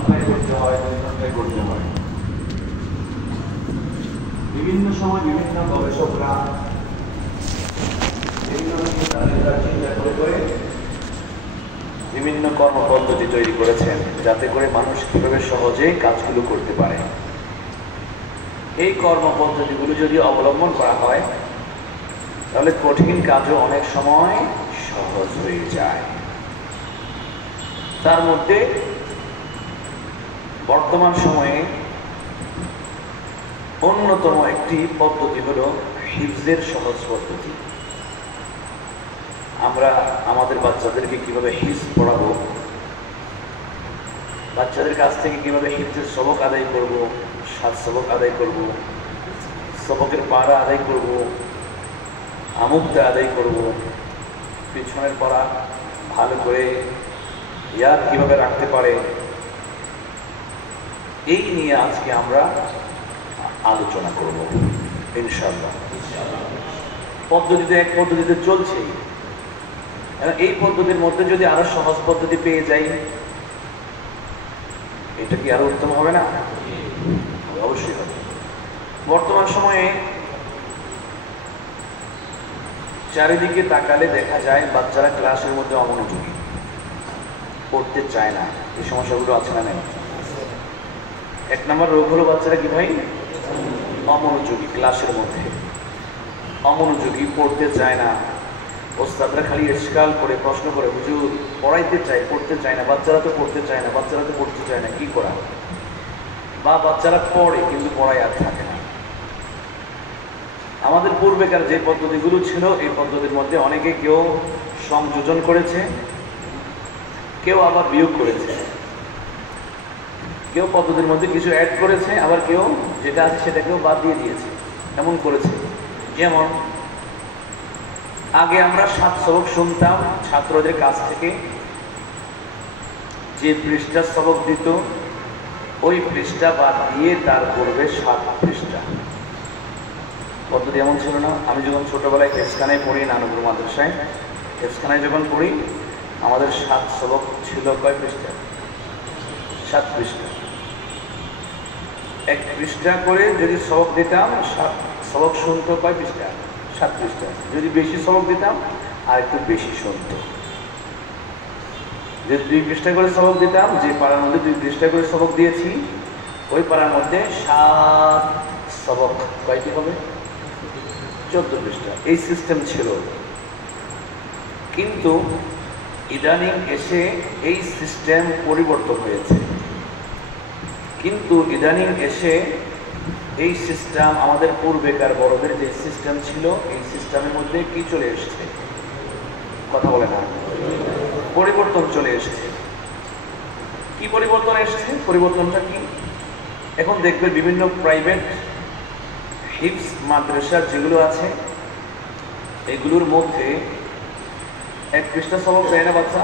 ঘন্টায় করতে হয়, 2 ঘন্টায় করতে হয়। বিভিন্ন সময় বিভিন্ন গবেষকরা বিভিন্ন চিন্তা করে বিভিন্ন কর্মপদ্ধতি তৈরি করেছেন, যাতে করে মানুষ কিভাবে সহজে কাজগুলো করতে পারে। এই কর্মপদ্ধতিগুলো যদি অবলম্বন করা হয় তাহলে কঠিন কাজও অনেক সময় সহজ হয়ে যায়। তার মধ্যে বর্তমান সময়ে অন্যতম একটি পদ্ধতি হলো হিফজের সহজ পদ্ধতি। আমরা আমাদের বাচ্চাদেরকে কিভাবে হিফজ পড়াবো, বাচ্চাদের কাছ থেকে কিভাবে হিফজের সবক আদায় করব, 7 সবক আদায় করব, সবকের পাড়া আদায় করব, আমুকটা আদায় করব, পিছনের পড়া ভালো করে ইয়াদ কিভাবে রাখতে পারে, এই নিয়ে আজকে আমরা আলোচনা করব ইনশাআল্লাহ। পদ্ধতিতে এক পদ্ধতিতে চলছেই, এই পদ্ধতির মধ্যে যদি আরো সহজ পদ্ধতি পেয়ে যাই, এটা কি আরো উত্তম হবে না? অবশ্যই হবে। বর্তমান সময়ে চারিদিকে তাকালে দেখা যায় বাচ্চারা ক্লাসের মধ্যে অমনোযোগী, পড়তে চায় না। এই সমস্যাগুলো আছে না? নেই। 1 নম্বর রোগ হলো বাচ্চারা কি ভাই? অমনোযোগী, ক্লাসের মধ্যে অমনোযোগী, পড়তে চায় না। ওস্তাদরা খালি ইশকাল করে প্রশ্ন করে, হুজুর পড়াইতে চাই, পড়তে চায় না, বাচ্চারা তো পড়তে চায় না, বাচ্চারা তো পড়তে চায় না, কি করা? বা বাচ্চারা পড়ে কিন্তু পড়ায় আর থাকে না। আমাদের পূর্বেকার যে পদ্ধতিগুলো ছিল, এই পদ্ধতির মধ্যে অনেকে কেউ সংযোজন করেছে, কেউ আবার বিয়োগ করেছে, কেউ পদ্ধতির মধ্যে কিছু অ্যাড করেছে, আবার কেউ যেটা আছে সেটাকেও বাদ দিয়ে দিয়েছে। এমন করেছে যেমন আগে আমরা 7 সবক শুনতাম ছাত্রদের কাছ থেকে, যে পৃষ্ঠা সবক দিত ওই পৃষ্ঠা বাদ দিয়ে তার পূর্বে 7 পৃষ্ঠা। পদ্ধতি এমন ছিল না? আমি যখন ছোটবেলায় হেফজখানায় পড়ি, নানুপুর মাদ্রাসায় হেফজখানায় যখন পড়ি, আমাদের 7 সবক ছিল কয় পৃষ্ঠা? 7 পৃষ্ঠা। 1 পৃষ্ঠা করে যদি সবক দিতাম, সবক শুনতো কয় পৃষ্ঠা? 7 পৃষ্ঠা। যদি বেশি সবক দিতাম আর একটু বেশি শুনতো। যদি 2 পৃষ্ঠা করে সবক দিতাম, যে পাড়ার মধ্যে 2 পৃষ্ঠা করে সবক দিয়েছি, ওই পাড়ার মধ্যে 7 সবক কয়টি হবে? 14 পৃষ্ঠা। এই সিস্টেম ছিল। কিন্তু ইদানিং এসে এই সিস্টেম পরিবর্তন হয়েছে। এই সিস্টেম আমাদের পূর্বেকার বড়দের যে সিস্টেম ছিল, এই সিস্টেমের মধ্যে কি চলে এসেছে? কথা বলে না? পরিবর্তন চলে এসেছে। কি পরিবর্তন এসেছে? পরিবর্তনটা কি? এখন দেখবে বিভিন্ন প্রাইভেট হিফজ মাদ্রাসা যেগুলো আছে, এগুলোর মধ্যে 1 পৃষ্ঠা সবক দেয় না বাচ্চা,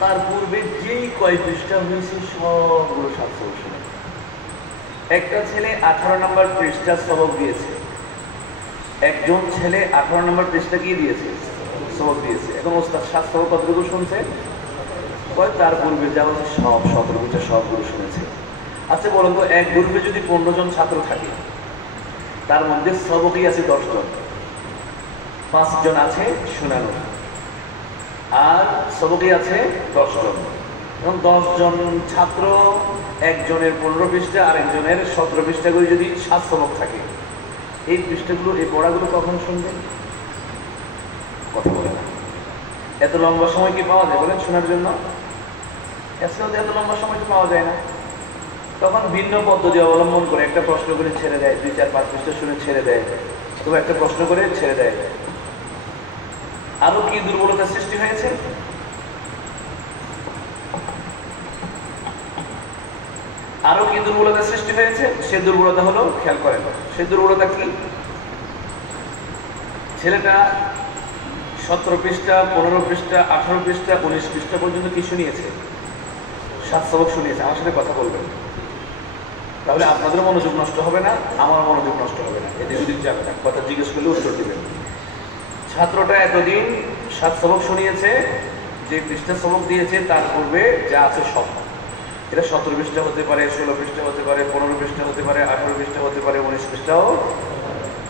তার পূর্বে যেই কয় পৃষ্ঠা হয়েছে সবগুলো 7 সবক শুনে। একটা ছেলে 18 নম্বর পৃষ্ঠা সবক দিয়েছে, একজন ছেলে 18 নম্বর পৃষ্ঠা কি দিয়েছে? সবক দিয়েছে। এখন ওস্তাদ 7 সবক কতটুকু শুনছে? কয় তার পূর্বে যা হচ্ছে সব 17 পৃষ্ঠা সবগুলো শুনেছে। আচ্ছা বলুন তো, এক গ্রুপে যদি 15 জন ছাত্র থাকে, তার মধ্যে সবকই আছে 10 জন, 5 জন আছে শোনানো, আর সবকই আছে 10 জন। এবং 10 জন ছাত্র, একজনের 15 পৃষ্ঠা আর একজনের 17 পৃষ্ঠা করে যদি 7 সবক থাকে, এই পৃষ্ঠাগুলো, এই পড়াগুলো কখন শুনবেন? কথা বলে না। এত লম্বা সময় কি পাওয়া যায় বলেন শোনার জন্য? এত লম্বা সময় তো পাওয়া যায় না। তখন ভিন্ন পদ্ধতি অবলম্বন করে একটা প্রশ্ন করে ছেড়ে দেয়, 2, 4, 5 পৃষ্ঠা শুনে ছেড়ে দেয়, তবে একটা প্রশ্ন করে ছেড়ে দেয়। আরো কি দুর্বলতার সৃষ্টি হয়েছে? আরো কি দুর্বলতার সৃষ্টি হয়েছে? সে দুর্বলতা হলো, খেয়াল করেন, সে দুর্বলতা কি? ছেলেটা 17 পৃষ্ঠা, 15 পৃষ্ঠা, 18 পৃষ্ঠা, 19 পৃষ্ঠা পর্যন্ত কি শুনিয়েছে? 7 সবক শুনিয়েছে। আমার সাথে কথা বলবেন, তাহলে আপনাদের মনোযোগ নষ্ট হবে না, আমার মনোযোগ নষ্ট হবে না, এদের যদি যাবে না, কথা জিজ্ঞেস করলে উত্তর দিবেন। ছাত্রটা এতদিন 7 সবক শুনিয়েছে, যে পৃষ্ঠা সবক দিয়েছে তার পূর্বে যা আছে সব, এটা 17 পৃষ্ঠা হতে পারে, 16 পৃষ্ঠা হতে পারে, 15 পৃষ্ঠা হতে পারে, 18 পৃষ্ঠা হতে পারে, 19 পৃষ্ঠাও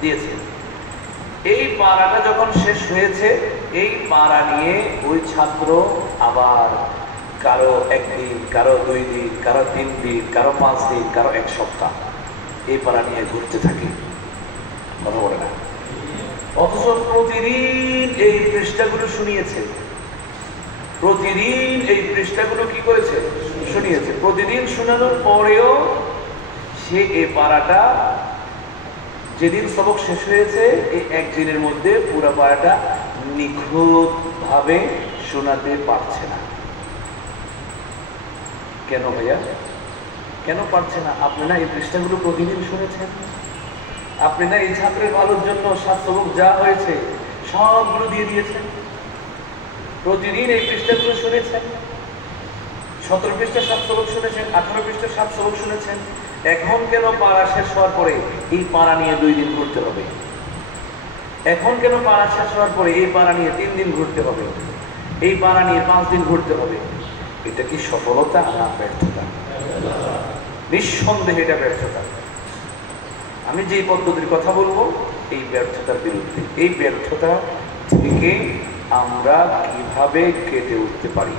দিয়েছে। এই পারাটা যখন শেষ হয়েছে, এই পারা নিয়ে ওই ছাত্র আবার কারো 1 দিন, কারো 2 দিন, কারো 3 দিন, কারো 5 দিন, কারো 1 সপ্তাহ এই পারা নিয়ে ঘুরতে থাকে। কথা বলে না? অথচ প্রতিদিন এই পৃষ্ঠাগুলো শুনিয়েছে, প্রতিদিন এই পৃষ্ঠাগুলো কি করেছে? শুনিয়েছে। প্রতিদিন শোনানোর পরেও সে এই পারাটা, যেদিন সবক শেষ হয়েছে, এই 1 দিনের মধ্যে পুরো পারাটা নিখুঁত ভাবে শোনাতে পারছে না। কেন ভাইয়া, কেন পারছে না? আপনি না এই পৃষ্ঠাগুলো প্রতিদিন শুনেছেন, আপনি না এই ছাত্রের ভালোর জন্য সবক যা হয়েছে সবগুলো দিয়ে দিয়েছেন, প্রতিদিন এই পৃষ্ঠাগুলো শুনেছেন, 17 পৃষ্ঠা 7 সবক শুনেছেন, 18 পৃষ্ঠা 7 সবক শুনেছেন। এখন কেন পারা শেষ হওয়ার পরে এই পারা নিয়ে 2 দিন ঘুরতে হবে? এখন কেন পারা শেষ হওয়ার পরে এই পারা নিয়ে 3 দিন ঘুরতে হবে, এই পারা নিয়ে 5 দিন ঘুরতে হবে? এটা কি সফলতা না ব্যর্থতা? নিঃসন্দেহে এটা ব্যর্থতা। আমি যে পদ্ধতির কথা বলবো এই ব্যর্থতার বিরুদ্ধে। এই ব্যর্থতা থেকে আমরা কিভাবে কেটে উঠতে পারি,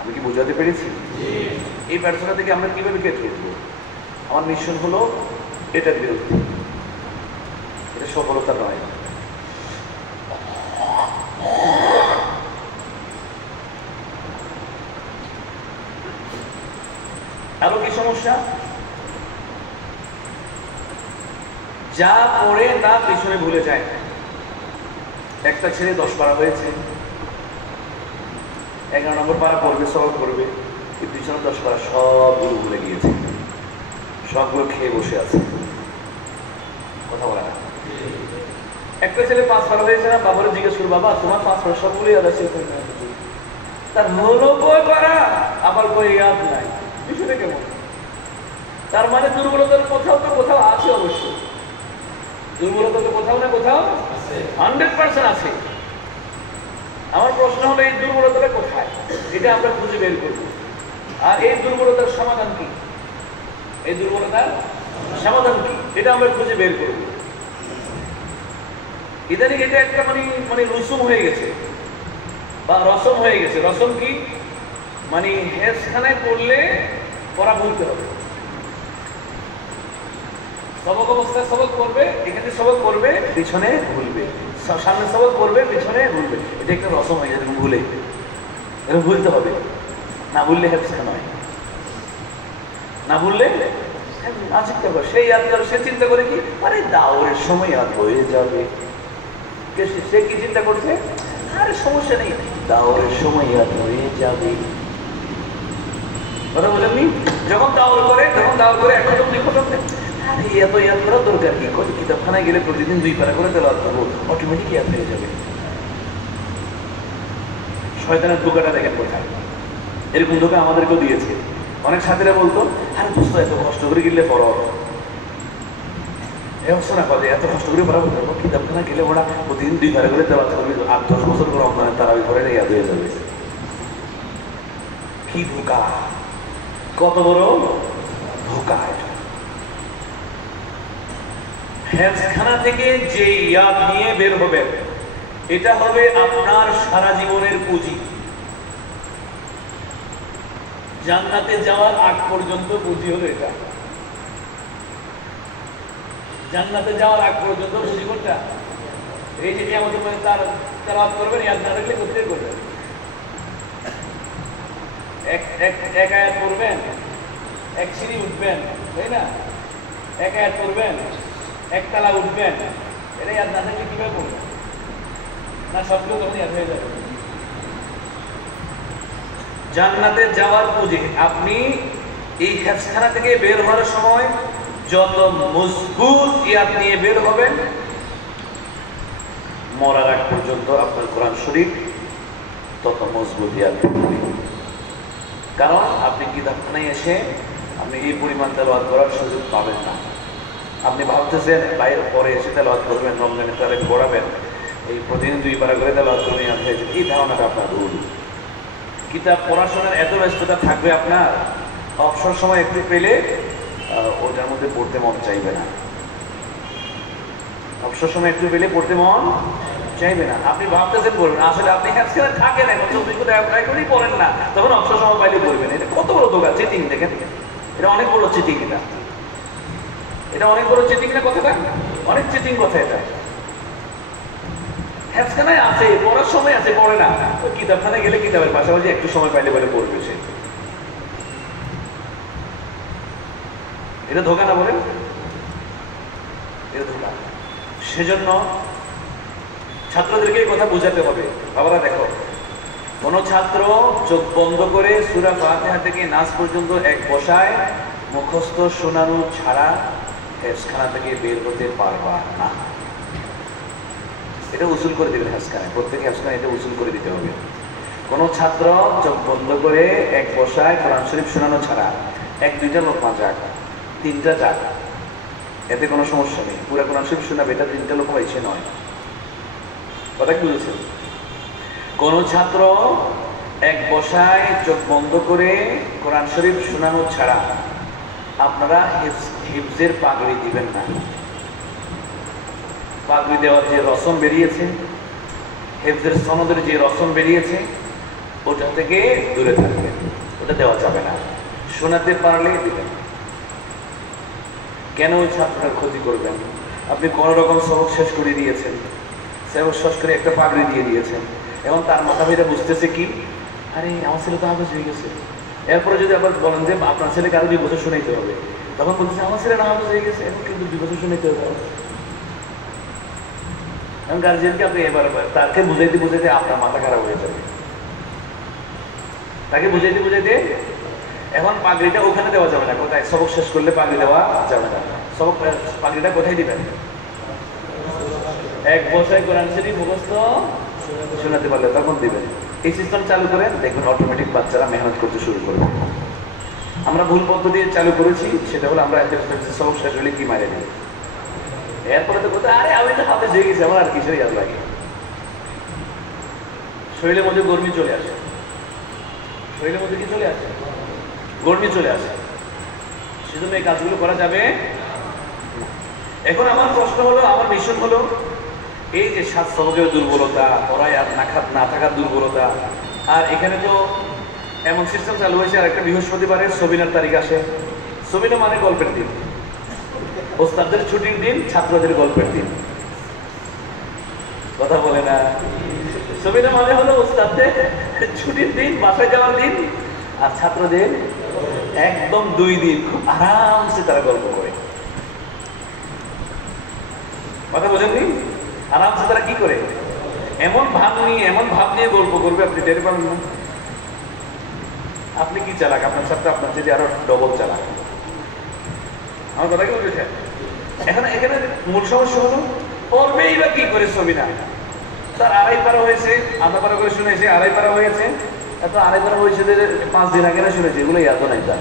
আমি কি বোঝাতে পেরেছি? এই ব্যর্থতা থেকে আমরা কিভাবে কেটে উঠবো? আমার মিশন হলো এটার বিরুদ্ধে। এটা সফলতা নয়। আরো কি সমস্যা? যা পড়ে তা পিছনে ভুলে যায়। একটা ছেলে 10 পারা হয়েছে, 11 নম্বর পারা পড়বে, সলভ করবে, পিছনে 10 পারা সবগুলো ভুলে গিয়েছে, সবগুলো খেয়ে বসে আছে। কথা বলে না? একটা ছেলে 5 পারা হয়েছে না, বাবারে জিজ্ঞেস করো, বাবা তোমার 5 পারা সবগুলো ইয়াদ আছে? তার 90 পারা আবার কই ইয়াদ নাই, পিছনে কেমন? তার মানে দুর্বলতার কোথাও তো কোথাও আছে, অবশ্যই দুর্বলতা তো কোথাও না কোথাও 100% আছে। আমার প্রশ্ন হলো এই দুর্বলতাটা কোথায়, এটা আমরা খুঁজে বের করব। আর এই দুর্বলতার সমাধান কি? এই দুর্বলতার সমাধান কি এটা আমরা খুঁজে বের করব। ইদানিং এটা একটা মানে রসুম হয়ে গেছে বা রসম হয়ে গেছে। রসম কি? মানে হেসখানায় পড়লে পড়া ভুলতে হবে। সবক অবস্থায় সবক করবে, এখানে সবক করবে, পিছনে ভুলবে, সামনে সবক করবে, পিছনে ভুলবে। এটা একটা রসম হয়ে যাবে, ভুলে এরকম ভুলতে হবে। না ভুললে হেফসা নয়, না ভুললে চিন্তা করে সেই ইয়াদ করে, সে চিন্তা করে কি আরে দাওরের সময় ইয়াদ হয়ে যাবে। সে কি চিন্তা করছে? আরে সমস্যা নেই, দাওরের সময় ইয়াদ হয়ে যাবে। কথা বলেননি? যখন দাওর করে, তখন দাওর করে একটা এত ইয়াদ করার দরকার কি? কিতাবখানায় গেলে প্রতিদিন 2 পারা করে তেলাওয়াত করবো, অটোমেটিক ইয়াদ হয়ে যাবে। শয়তানের ধোঁকাটা দেখেন কোথায়। এরকম ধোঁকা আমাদেরকেও দিয়েছে। অনেক ছাত্রীরা বলতো, আরে দোস্ত এত কষ্ট করে গেলে পড়ো, না কথা এত কষ্ট করে পড়া বলতে কিতাবখানা গেলে ওরা প্রতিদিন 2 পারা করে তেলাওয়াত করবে, 8-10 বছর করে রমজানের তারাবি পড়ে ইয়াদ হয়ে যাবে। কি ধোঁকা, কত বড় ধোঁকা এটা। হেফজখানা থেকে যে ইয়াদ নিয়ে বের হবেন, এটা হবে আপনার সারা জীবনের পুঁজি। জান্নাতে যাওয়ার আগ পর্যন্ত পুঁজি হলো এটা। জান্নাতে যাওয়ার আগ পর্যন্ত পুঁজি কোনটা? এই যে আমাদের তার তেলাওয়াত করবেন, ইয়াদ না রাখলে কোথায় করবেন? এক আয়াত করবেন, 1 সিঁড়ি উঠবেন, তাই না? 1 আয়াত করবেন, 1 তালা উঠবেন, এটা ইয়াদ না থাকলে কিভাবে করবেন? না সবগুলো তখন ইয়াদ হয়ে যাবে। জান্নাতে যাওয়ার পুঁজি আপনি এই হেফজখানা থেকে বের হওয়ার সময় যত মজবুত ইয়াদ নিয়ে বের হবেন, মরার আগ পর্যন্ত আপনার কোরআন শরীফ তত মজবুত ইয়াদ থাকবে। কারণ আপনি কিতাবখানায় এসে আপনি এই পরিমাণ তেলাওয়াত করার সুযোগ পাবেন না। আপনি ভাবতেছেন বাইরে পরে এসে তেলাওয়াত করবেন, রমজানের তারিখ পড়াবেন, এই প্রতিদিন 2 পারা করে তেলাওয়াত করবেন, এই ধারণাটা আপনার ভুল। কিতাব পড়াশোনার এত ব্যস্ততা থাকবে আপনার, অবসর সময় একটু পেলে ওটার মধ্যে পড়তে মন চাইবে না। অবসর সময় একটু পেলে পড়তে মন চাইবে না। আপনি ভাবতেছেন পড়বেন, আসলে আপনি হ্যাপসিনে থাকেন, এখন এখনই পড়েন না, তখন অবসর সময় পাইলে পড়বেন। এটা কত বড় দোকান, চিটিং দেখেন, এটা অনেক বড় চিটিং। এটা অনেক বড় চিটিং না কথাটা, অনেক চিটিং কথা এটা। হ্যাপসখানায় আছে, পড়ার সময় আছে, পড়ে না। ওই কিতাবখানায় গেলে কিতাবের পাশাপাশি একটু সময় পাইলে বলে পড়বে সে। এটা ধোকা না বলেন? এটা ধোকা। সেজন্য ছাত্রদেরকে এই কথা বোঝাতে হবে। বাবারা দেখো, কোন ছাত্র চোখ বন্ধ করে সূরা ফাতিহা থেকে নাস পর্যন্ত এক বসায় মুখস্থ শোনানো ছাড়া হেফজখানা থেকে বের হতে পারবা না। এটা উসুল করে দেবেন হেফজখানায়, প্রত্যেক হেফজখানায় এটা উসুল করে দিতে হবে। কোন ছাত্র চোখ বন্ধ করে এক বসায় কোরআন শরীফ শোনানো ছাড়া, এক দুইটা লোকমা যাক, তিনটা যাক, এতে কোনো সমস্যা নেই। পুরো কোরআন শরীফ শোনাবে, এটা তিনটা লোকমা এসে নয়। কথা কি বুঝেছেন? কোন ছাত্র এক বসায় চোখ বন্ধ করে কোরআন শরীফ শোনানো ছাড়া আপনারা হিফজের পাগড়ি দিবেন না। পাগড়ি দেওয়ার যে রসম বেরিয়েছে, হিফজের সনদের যে রসম বেরিয়েছে, ওটা থেকে দূরে থাকবেন, ওটা দেওয়া যাবে না। শোনাতে পারলে দিবেন। কেন ওই ছাত্রটার ক্ষতি করবেন? আপনি কোন রকম সবক শেষ করে দিয়েছেন, সবক শেষ করে একটা পাগড়ি দিয়ে দিয়েছেন, এবং তার মাথা ভেতরে বুঝতেছে কি, আরে আমার ছেলে তো হাফেজ হয়ে গেছে। এরপরে যদি আবার বলেন যে আপনার ছেলেকে আরো 2 বছর শোনাইতে হবে, তখন বলতেছে আমার ছেলে না হাফেজ হয়ে গেছে, এখন কিন্তু 2 বছর শোনাইতে হবে। এখন গার্জিয়ানকে আপনি এবার তাকে বুঝাইতে বুঝাইতে আপনার মাথা খারাপ হয়ে যাবে। তাকে বুঝাইতে বুঝাইতে এখন পাগড়িটা ওখানে দেওয়া যাবে না। কোথায়? সবক শেষ করলে পাগড়ি দেওয়া যাবে না। সবক পাগড়িটা কোথায় দিবেন? এক বছর কোরআন শরীফ মুখস্থ শোনাতে পারলে তখন দিবেন। এই সিস্টেম চালু করেন, দেখবেন অটোমেটিক বাচ্চারা মেহনত করতে শুরু করবে। আমরা ভুল পদ্ধতি চালু করেছি, সেটা হলো আমরা সবক শেষ হলে কি মারে নেই, এরপরে তো কোথায় আরে আমি তো হাফেজ হয়ে গেছি, আমার আর কিছু ইয়াদ লাগে। শরীরের মধ্যে গরমি চলে আসে, শরীরের মধ্যে কি চলে আসে? গরমি চলে আসে। সেজন্য এই কাজগুলো করা যাবে। এখন আমার প্রশ্ন হলো, আমার মিশন হলো, এই যে 7 সবকের দুর্বলতা, পড়ায় আর না থাকার দুর্বলতা, আর এখানে তো এমন সিস্টেম চালু হয়েছে, আর একটা বৃহস্পতিবারে সবিনার তারিখ আসে। সবিনা মানে গল্পের দিন, ওস্তাদদের ছুটির দিন, ছাত্রদের গল্পের দিন। কথা বলে না? সবিনা মানে হলো ওস্তাদদের ছুটির দিন, বাসায় যাওয়ার দিন, আর ছাত্রদের একদম 2 দিন খুব আরামসে তারা গল্প করে। কথা বোঝেননি? আরামসে তারা কি করে? এমন ভাব নিয়ে গল্প করবে, আপনি টের পাবেন না। আপনি কি চালাক, আপনার ছাত্র আপনার চেয়ে আরো ডবল চালাক। আমার কথা কি বলছেন? এখানে মূল সমস্যা হলো পড়বেই বা কি করে সবিনা। তার 2.5 পারা হয়েছে, আধা পারা করে শুনেছে, 2.5 পারা হয়েছে, এত 2.5 পারা হয়েছে 5 দিন আগে না শুনেছে, এগুলো ইয়াদও নাই তার।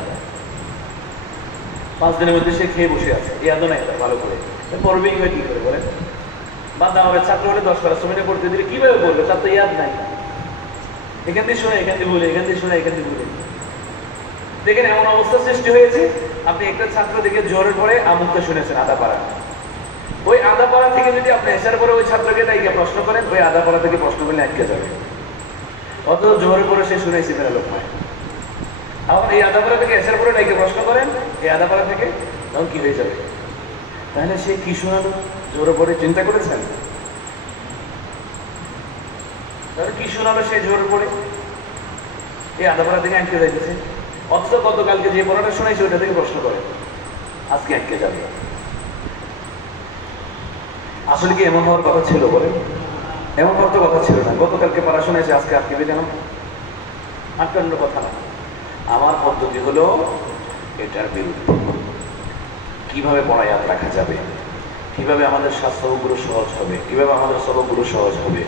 5 দিনের মধ্যে সে খেয়ে বসে আছে, ইয়াদও নাই তার ভালো করে। পড়বেই বা কি করে বলেন? বা দামের ছাত্র হলে 10 পারা সবিনা পড়তে দিলে কিভাবে পড়বে? তার তো ইয়াদ নাই। এখান দিয়ে শুনে, এখান দিয়ে বলে, এখান দিয়ে শুনে, এখান দিয়ে বলে। দেখেন এমন অবস্থা সৃষ্টি হয়েছে, আপনি একটা ছাত্র দেখে জোরে পড়ে আমুকটা শুনেছেন আদাপাড়া, ওই আদাপাড়া থেকে যদি আপনি এসার পরে ওই ছাত্রকে তাইকে প্রশ্ন করেন, ওই আদাপাড়া থেকে প্রশ্ন করলে আটকে যাবে। অত জোরে পড়ে সে শুনেছি মেরা লোকমায়। আবার এই আদাপাড়া থেকে এসার পরে তাইকে প্রশ্ন করেন, এই আদাপাড়া থেকে, তখন কি হয়ে যাবে? তাহলে সে কি শোনালো জোরে পড়ে? চিন্তা করেছেন? তাহলে কি শোনালো সে জোরে পড়ে? এই আদাপাড়া থেকে আটকে যাইতেছে। অথচ গতকালকে যে পড়াটা শোনাইছে ওইটা থেকে প্রশ্ন করে, আজকে আটকে যাবে। আসলে কি এমন হওয়ার কথা ছিল? বলেন, এমন হওয়ার তো কথা ছিল না। গতকালকে পড়া শোনাইছে, আজকে আটকেবে কেন? আটকানোর কথা না। আমার পদ্ধতি হলো এটার বিরুদ্ধে। কিভাবে পড়া ইয়াদ রাখা যাবে, কিভাবে আমাদের সবকগুলো সহজ হবে, কিভাবে আমাদের সবকগুলো সহজ হবে,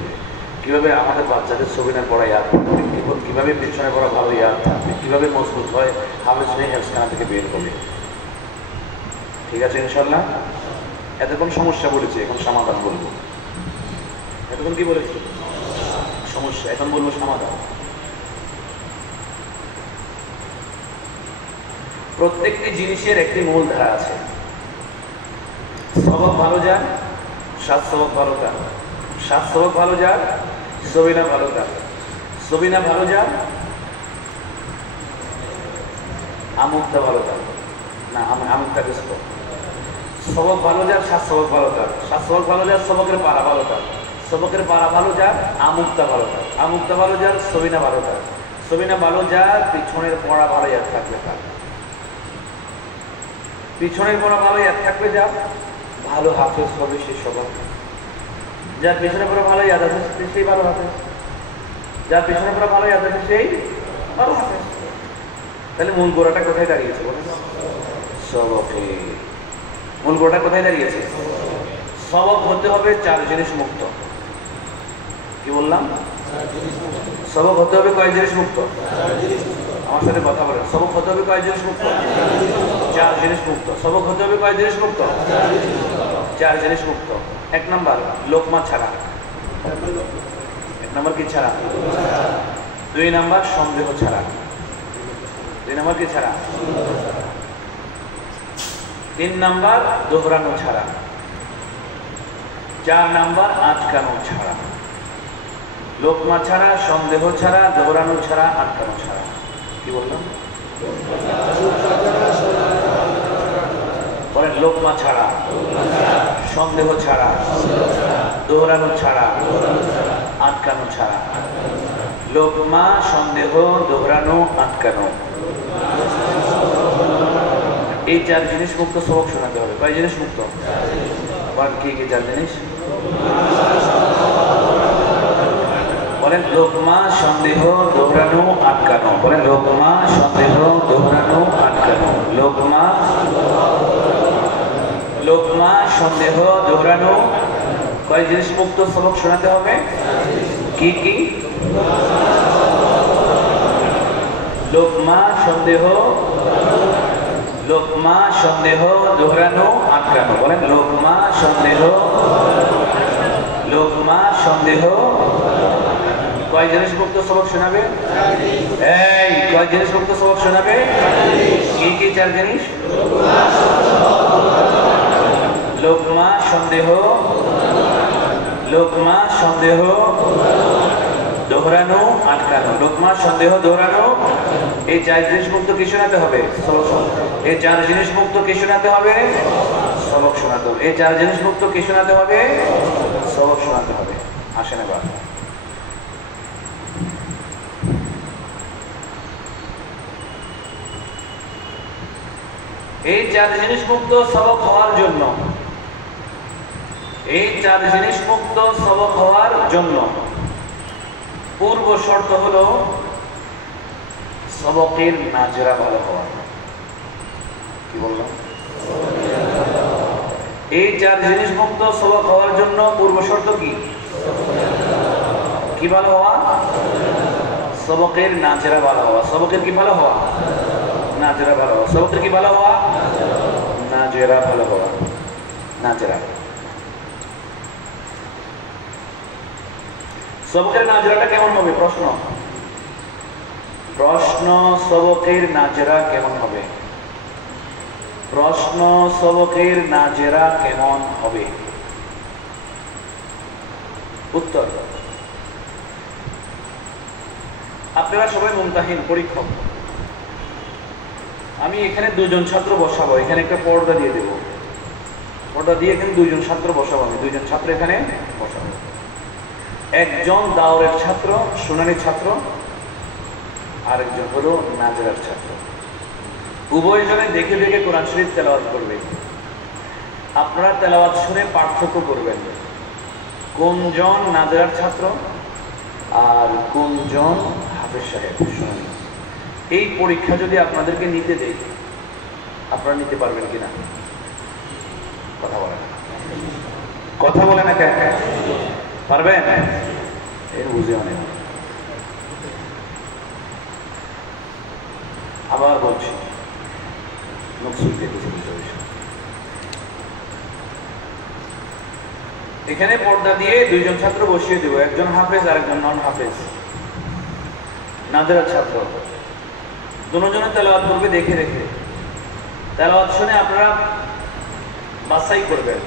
কিভাবে আমাদের বাচ্চাদের সবিনার পড়া ইয়াদ থাকবে, কিভাবে পিছনে পড়া ভালো ইয়াদ থাকবে, কিভাবে মজবুত হয়, হাফেজ হয়ে হেফজখানা থেকে বের হবে। ঠিক আছে ইনশাল্লাহ? এতক্ষণ সমস্যা বলেছি, এখন সমাধান বলবো। এতক্ষণ কি বলেছি? সমস্যা, এখন বলবো সমাধান। প্রত্যেকটি জিনিসের একটি মূল ধারা আছে। সবক ভালো যার সাত সবক ভালো তার, সাত সবক ভালো যার সবিনা ভালো তার, সবিনা ভালো যার আমুকটা ভালো তার, না আমুকটা ব্যস্ত। সবক ভালো যার সাত সবক ভালো তার, সাত সবক ভালো যার সবকের পাড়া ভালো তার, সবকের পাড়া ভালো যার আমুকটা ভালো তার, আমুকটা ভালো যার সবিনা ভালো তার, সবিনা ভালো যার পিছনের পড়া ভালো যার থাকবে তার, পিছনের পড়া ভালো ইয়াদ থাকবে, যা ভালো হাফেজ হবে সে সবার, যার পিছনে পড়া ভালো ইয়াদ আছে সেই ভালো হাফেজ, যার পিছনে পড়া ভালো ইয়াদ আছে সেই ভালো হাফেজ। তাহলে মূল গোড়াটা কোথায় দাঁড়িয়েছে বলে? সবকে। মূল গোড়াটা কোথায় দাঁড়িয়েছে? সবক হতে হবে চার জিনিস মুক্ত। কি বললাম? সবক হতে হবে কয় জিনিস মুক্ত? আমার সাথে কথা বলেন। সবক হতে হবে কয় জিনিস মুক্ত? চার জিনিস মুক্ত। সবক হতে হবে কয় জিনিস মুক্ত? চার জিনিস মুক্ত। এক নাম্বার লোকমা ছাড়া। এক নাম্বার কি ছাড়া? দুই নাম্বার সন্দেহ ছাড়া। দুই নাম্বার কি ছাড়া? তিন নাম্বার দোহরানো ছাড়া। চার নাম্বার আটকানো ছাড়া। লোকমা ছাড়া, সন্দেহ ছাড়া, দোহরানো ছাড়া, আটকানো ছাড়া। কি বললাম? বলেন লোকমা ছাড়া, সন্দেহ ছাড়া, দোহরানো ছাড়া, আটকানো ছাড়া। লোকমা, সন্দেহ, দোহরানো, আটকানো, এই চার জিনিস মুক্ত সবক শোনাতে হবে। কয় জিনিস মুক্ত? কি কি চার জিনিস? বলেন লোকমা, সন্দেহ, দোহরানো, আটকানো। বলেন লোকমা, সন্দেহ, দোহরানো, আটকানো। লোকমা, লোকমা, সন্দেহ, দোহরানো, কয় জিনিস মুক্ত সবক শোনাতে হবে? কি কি? লোকমা, সন্দেহ, লোকমা, সন্দেহ, দোহরানো, আটকানো। বলেন লোকমা, সন্দেহ, লোকমা, সন্দেহ, কয় জিনিস মুক্ত সবক শোনাবে? এই কয় জিনিস মুক্ত সবক শোনাবে? কি কি চার জিনিস? লোকমা, সন্দেহ, লোকমা, সন্দেহ, দোহরানো, আটকানো। লোকমা, সন্দেহ, দোহরানো, এই চার জিনিস মুক্ত কি শোনাতে হবে? এই চার জিনিস মুক্ত কি শোনাতে হবে? সবক শোনাতে হবে। এই চার জিনিস মুক্ত কি শোনাতে হবে? সবক শোনাতে হবে। আসেন এবার এই চার জিনিস মুক্ত সবক হওয়ার জন্য, এই চার জিনিস মুক্ত সবক হওয়ার জন্য পূর্ব শর্ত হলো সবকের নাজরা ভালো হওয়া। কি বললাম? এই চার জিনিস মুক্ত সবক হওয়ার জন্য পূর্ব শর্ত কি? কি ভালো হওয়া? সবকের নাজরা ভালো হওয়া। সবকের কি ভালো হওয়া? নাজরা ভালো হওয়া। সবকের কি ভালো হওয়া? নাজরা ভালো হওয়া। নাজরা। সবকের নাজরাটা কেমন হবে? প্রশ্ন প্রশ্ন সবকের নাজরা কেমন হবে? প্রশ্ন সবকের নাজরা কেমন হবে? উত্তর, আপনারা সবাই মুমতাহিন, পরীক্ষক। আমি এখানে দুজন ছাত্র বসাবো, এখানে একটা পর্দা দিয়ে দেব। পর্দা দিয়ে এখানে দুইজন ছাত্র বসাবো। আমি দুইজন ছাত্র এখানে বসাবো। একজন দাওরের ছাত্র, শুনানির ছাত্র, আরেকজন হলো নাজরার ছাত্র। উভয়জনে দেখে দেখে কোরআন শরীফ তেলাওয়াত করবে। আপনারা তেলাওয়াত শুনে পার্থক্য করবেন কোনজন নাজরার ছাত্র আর কোনজন হাফেজ সাহেব শুনানি। এই পরীক্ষা যদি আপনাদেরকে নিতে দেই, আপনারা নিতে পারবেন কিনা? কথা বলে না, কথা বলে না কেন? পারবেন? এর বুঝে অনেক। আবার বলছি, এখানে পর্দা দিয়ে দুইজন ছাত্র বসিয়ে দেব, একজন হাফেজ আর একজন নন হাফেজ, নাজরার ছাত্র। দুজনে তেলাওয়াত করবে দেখে দেখে। তেলাওয়াত শুনে আপনারা বাছাই করবেন,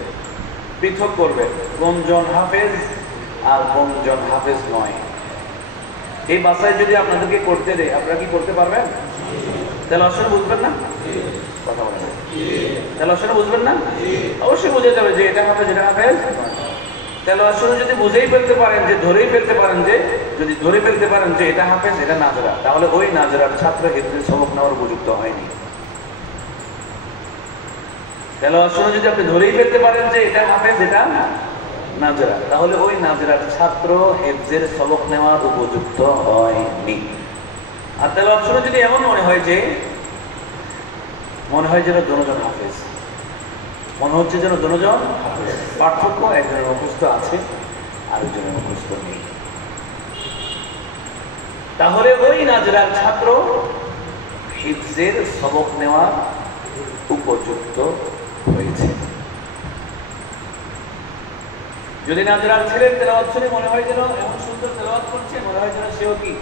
পৃথক করবেন কোনজন হাফেজ আর কোনজন হাফেজ নয়। এই বাছাই যদি আপনাদেরকে করতে দেয়, আপনারা কি করতে পারবেন? তেলাওয়াত শুনে বুঝবেন না? কথা বলেন, তেলাওয়াত শুনে বুঝবেন না? অবশ্যই বুঝে যাবে যে এটা হাফেজ এটা হাফেজ। তেলাওয়াত শুনে যদি বুঝেই ফেলতে পারেন, যে ধরেই ফেলতে পারেন, যে যদি ধরে ফেলতে পারেন যে এটা হাফেজ এটা নাজরা, তাহলে ওই নাজরার ছাত্র হিফজের সবক নেওয়ার উপযুক্ত হয়নি। তেলাওয়াত শুনে যদি আপনি ধরেই ফেলতে পারেন যে এটা হাফেজ এটা নাজরা, তাহলে ওই নাজরার ছাত্র হিফজের সবক নেওয়ার উপযুক্ত হয়নি। আর তেলাওয়াত শুনে যদি এমন মনে হয় যেন দুজন হাফেজ, মনে হচ্ছে যেন দুজন হাফেজ, পার্থক্য একজনের মুখস্থ আছে আরেকজনের মুখস্থ নেই, তাহলে ওই নাজরার ছাত্র হিফজের সবক নেওয়ার উপযুক্ত হয়েছে। যদি নাজরার ছেলের তেলাওয়াত শুনে মনে হয় যেন এমন সুন্দর তেলাওয়াত করছে, মনে হয় যেন সেও কি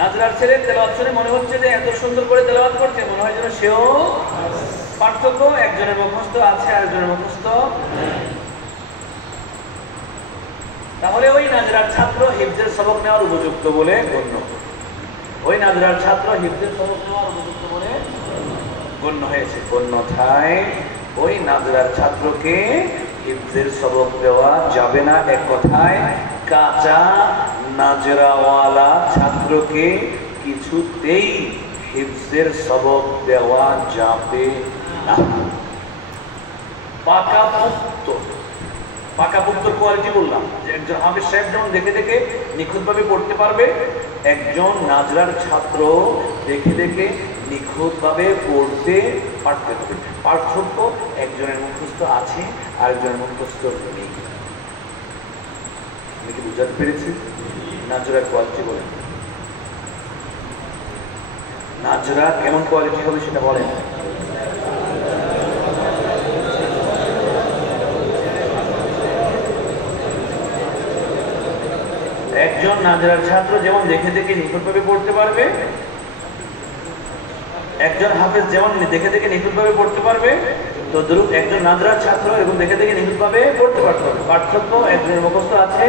নাজরার ছেলের তেলাওয়াত শুনে মনে হচ্ছে যে এত সুন্দর করে তেলাওয়াত করছে, মনে হয় যেন সেও, পার্থক্য একজনের মুখস্থ আছে আরেকজনের মুখস্থ, তাহলে ওই নাজরার ছাত্র হিফজের সবক নেওয়ার উপযুক্ত বলে গণ্য, ওই নাজরার ছাত্র হিফজের সবক নেওয়ার উপযুক্ত বলে গণ্য হয়েছে। অন্যথায় ওই নাজরার ছাত্রকে হিফজের সবক দেওয়া যাবে না। এক কথায় কাঁচা নাজরাওয়ালা ছাত্রকে কিছুতেই হিফজের সবক দেওয়া যাবে না। পাকাপোক্ত কোয়ালিটি বললাম যে একজন হাফেজ সাহেব যেমন দেখে দেখে নিখুঁতভাবে পড়তে পারবে, একজন নাজরার ছাত্র দেখে দেখে নিখুঁতভাবে পড়তে পারতে হবে। পার্থক্য একজনের মুখস্থ আছে আরেকজনের মুখস্থ নেই। আমি কি বুঝাতে পেরেছি? নাজরার কোয়ালিটি বলেন, নাজরা কেমন কোয়ালিটি হবে সেটা বলেন। একজন নাজরার ছাত্র যেমন দেখে দেখে নিখুঁতভাবে পড়তে পারবে, একজন হাফেজ যেমন দেখে দেখে নিখুঁতভাবে পড়তে পারবে, তো দ্রুত একজন নাজরার ছাত্র এবং দেখে দেখে নিখুঁতভাবে পড়তে পারতে হবে। পার্থক্য একজনের মুখস্থ আছে,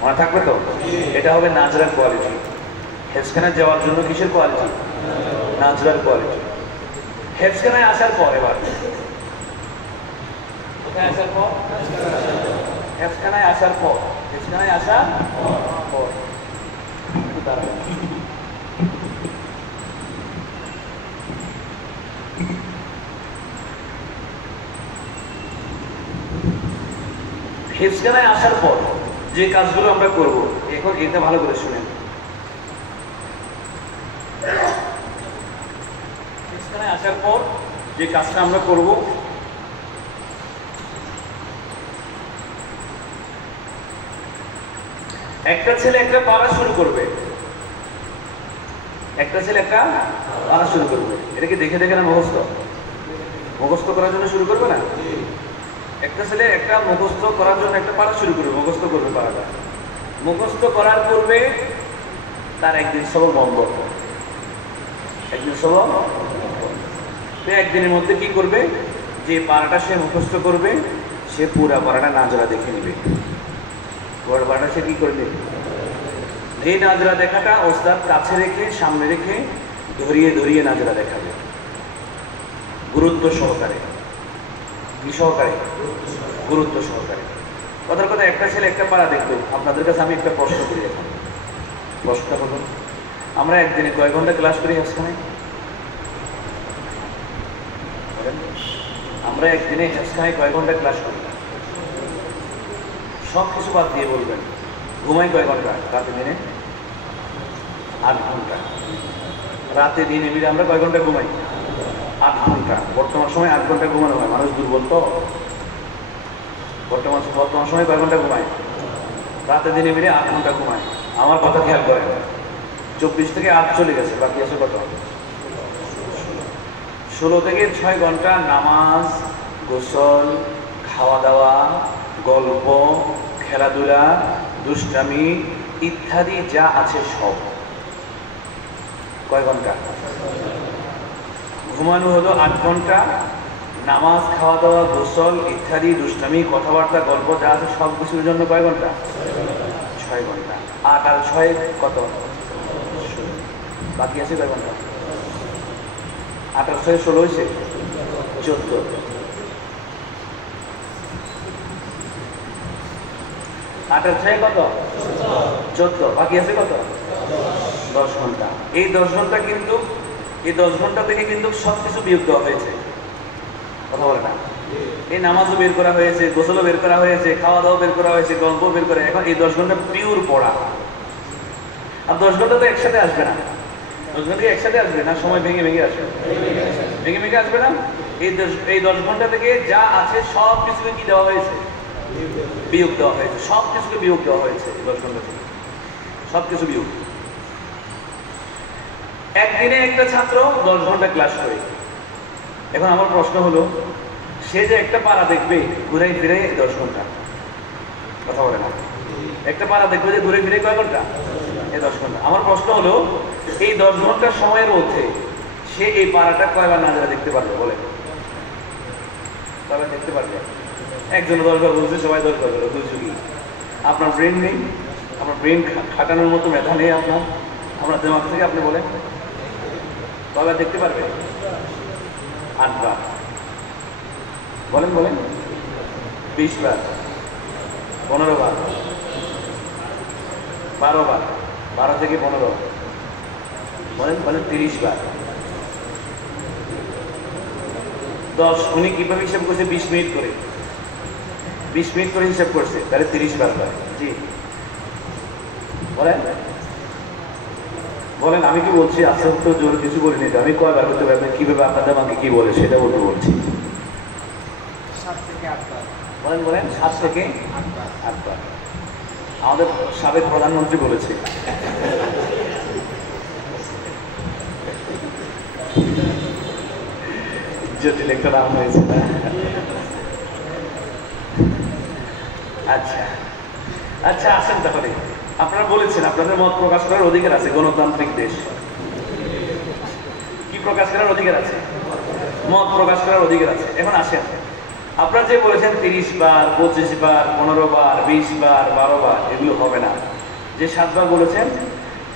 মনে থাকবে তো? এটা হবে নাজরার কোয়ালিটি। হেফজখানায় যাওয়ার জন্য কিসের কোয়ালিটি? নাজরার কোয়ালিটি। হেফজখানায় আসার পর, এবার কোথায় আসার পর? হেফজখানায় আসার পর, হেফজখানায় আসার পর হেফজখানায় আসার পর যে কাজগুলো আমরা করব, এখন এটা ভালো করে শুনেন। হেফজখানায় আসার পর যে কাজটা আমরা করব, একটা ছেলে একটা পারা শুরু করবে, একটা ছেলে একটা পারা শুরু করবে। এটা কি দেখে দেখে না মুখস্থ করার জন্য শুরু করবে না? একটা ছেলে একটা মুখস্থ করার জন্য একটা পারা শুরু করবে, মুখস্থ করবে পারাটা। মুখস্থ করার পূর্বে তার একদিন সবক বন্ধ, একদিন সবক। একদিনের মধ্যে কি করবে? যে পারাটা সে মুখস্থ করবে, সে পুরা পারাটা নাজরা দেখে নিবে। পুরা পারাটা সে কি করবে? এই নাজরা দেখাটা ওস্তাদ কাছে রেখে, সামনে রেখে ধরিয়ে ধরিয়ে নাজরা দেখাবে, গুরুত্ব সহকারে। কি সহকারে? গুরুত্ব সহকারে। কথার কথা, একটা ছেলে একটা পারা দেখলো। আপনাদের কাছে আমি একটা প্রশ্ন করি, এখন প্রশ্নটা বলুন, আমরা একদিনে কয় ঘন্টা ক্লাস করি হেফজখানায়? আমরা একদিনে হেফজখানায় কয় ঘন্টা ক্লাস করি? সব কিছু বাদ দিয়ে বলবেন। ঘুমাই কয় ঘন্টা রাতে দিনে? 8 ঘন্টা। রাতে দিনে মিলে আমরা কয় ঘন্টা ঘুমাই? 8 ঘন্টা। বর্তমান সময় 8 ঘন্টা ঘুমানো হয়, মানুষ দুর্বল তো। বর্তমান সময় কয় ঘন্টা ঘুমায়? রাতে দিনে মিলে 8 ঘন্টা ঘুমায়। আমার কথা খেয়াল করেন, 24 থেকে 8 চলে গেছে, বাকি আছে কত? 16 থেকে 6 ঘন্টা নামাজ, গোসল, খাওয়া দাওয়া, গল্প, খেলাধুলা, দুষ্টামি ইত্যাদি যা আছে সব। কয় ঘন্টা? ঘুমানো হলো 8 ঘন্টা, নামাজ, খাওয়া দাওয়া, গোসল ইত্যাদি দুষ্টামি, কথাবার্তা, গল্প যা আছে সব কিছুর জন্য কয় ঘন্টা? 6 ঘন্টা। 8 আর 6 কত? 16। বাকি আছে কয় ঘন্টা? 8 আর 6 16 হয়েছে 14। 8 আর 6 কত? 14। বাকি আছে কত? 10 ঘন্টা। এই 10 ঘন্টা কিন্তু, এই 10 ঘন্টা থেকে কিন্তু সবকিছু বিয়োগ দেওয়া হয়েছে। কথা বলে না? এই নামাজও বের করা হয়েছে, গোসলও বের করা হয়েছে, খাওয়া দাওয়া বের করা হয়েছে, গল্প বের করা। এখন এই 10 ঘন্টা পিওর পড়া। আর 10 ঘন্টা তো একসাথে আসবে না। 10 ঘন্টা একসাথে আসবে না, সময় ভেঙে ভেঙে আসবে। ভেঙে ভেঙে আসবে না। এই 10 ঘন্টা থেকে যা আছে সব কিছুকে কি দেওয়া হয়েছে? বিয়োগ দেওয়া হয়েছে। সব কিছুকে বিয়োগ দেওয়া হয়েছে 10 ঘন্টা থেকে। সব কিছু বিয়োগ। একদিনে একটা ছাত্র 10 ঘন্টা ক্লাস করে। এখন আমার প্রশ্ন হলো, সে যে একটা পাড়া দেখবে ঘুরাই ফিরে 10 ঘন্টা। কথা বলে না? একটা পাড়া দেখবে যে ঘুরে ফিরে কয় ঘন্টা? এই 10 ঘন্টা। আমার প্রশ্ন হলো, এই 10 ঘন্টার সময়ের মধ্যে সে এই পাড়াটা কয়বার নাজারা দেখতে পারবে? বলে কয়বার দেখতে পারবে? একজন 10 বার বলছে, সবাই 10 বার বলে। দুর্যোগী। আপনার ব্রেন নেই, আপনার ব্রেন খাটানোর মতো মেধা নেই আপনার, আপনার দিমাগ থেকে আপনি বলেন কয়বার দেখতে পারবে? 8 বার। বলেন বলেন। 20 বার, 15 বার, 12 বার, 12 থেকে 15, বলেন বলেন 30 বার। 10 উনি কিভাবে হিসাব করছে? 20 মিনিট করে। 20 মিনিট করে হিসাব করছে, তাহলে 30 বার হয়। জি বলেন বলেন। আমি কি বলছি? আসলে তো জোর কিছু বলিনি। আমি কয়বার করতে পারবেন, কিভাবে আপনাদের আমাকে কি বলে সেটা বলতে বলছি। 7 থেকে 8 বার। বলেন বলেন। 7 থেকে 8 বার। আমাদের সাবেক প্রধানমন্ত্রী বলেছে। জটিল একটা নাম হয়েছে না? আচ্ছা আচ্ছা, আসেন তাহলে। আপনারা বলেছেন আপনাদের মত প্রকাশ করার অধিকার আছে, গণতান্ত্রিক দেশ। কি প্রকাশ করার অধিকার আছে? মত প্রকাশ করার অধিকার আছে। এখন আসেন, আপনারা যে বলেছেন 30 বার, 25 বার, 15 বার, 20 বার, 12 বার, এগুলো হবে না। যে 7 বার বলেছেন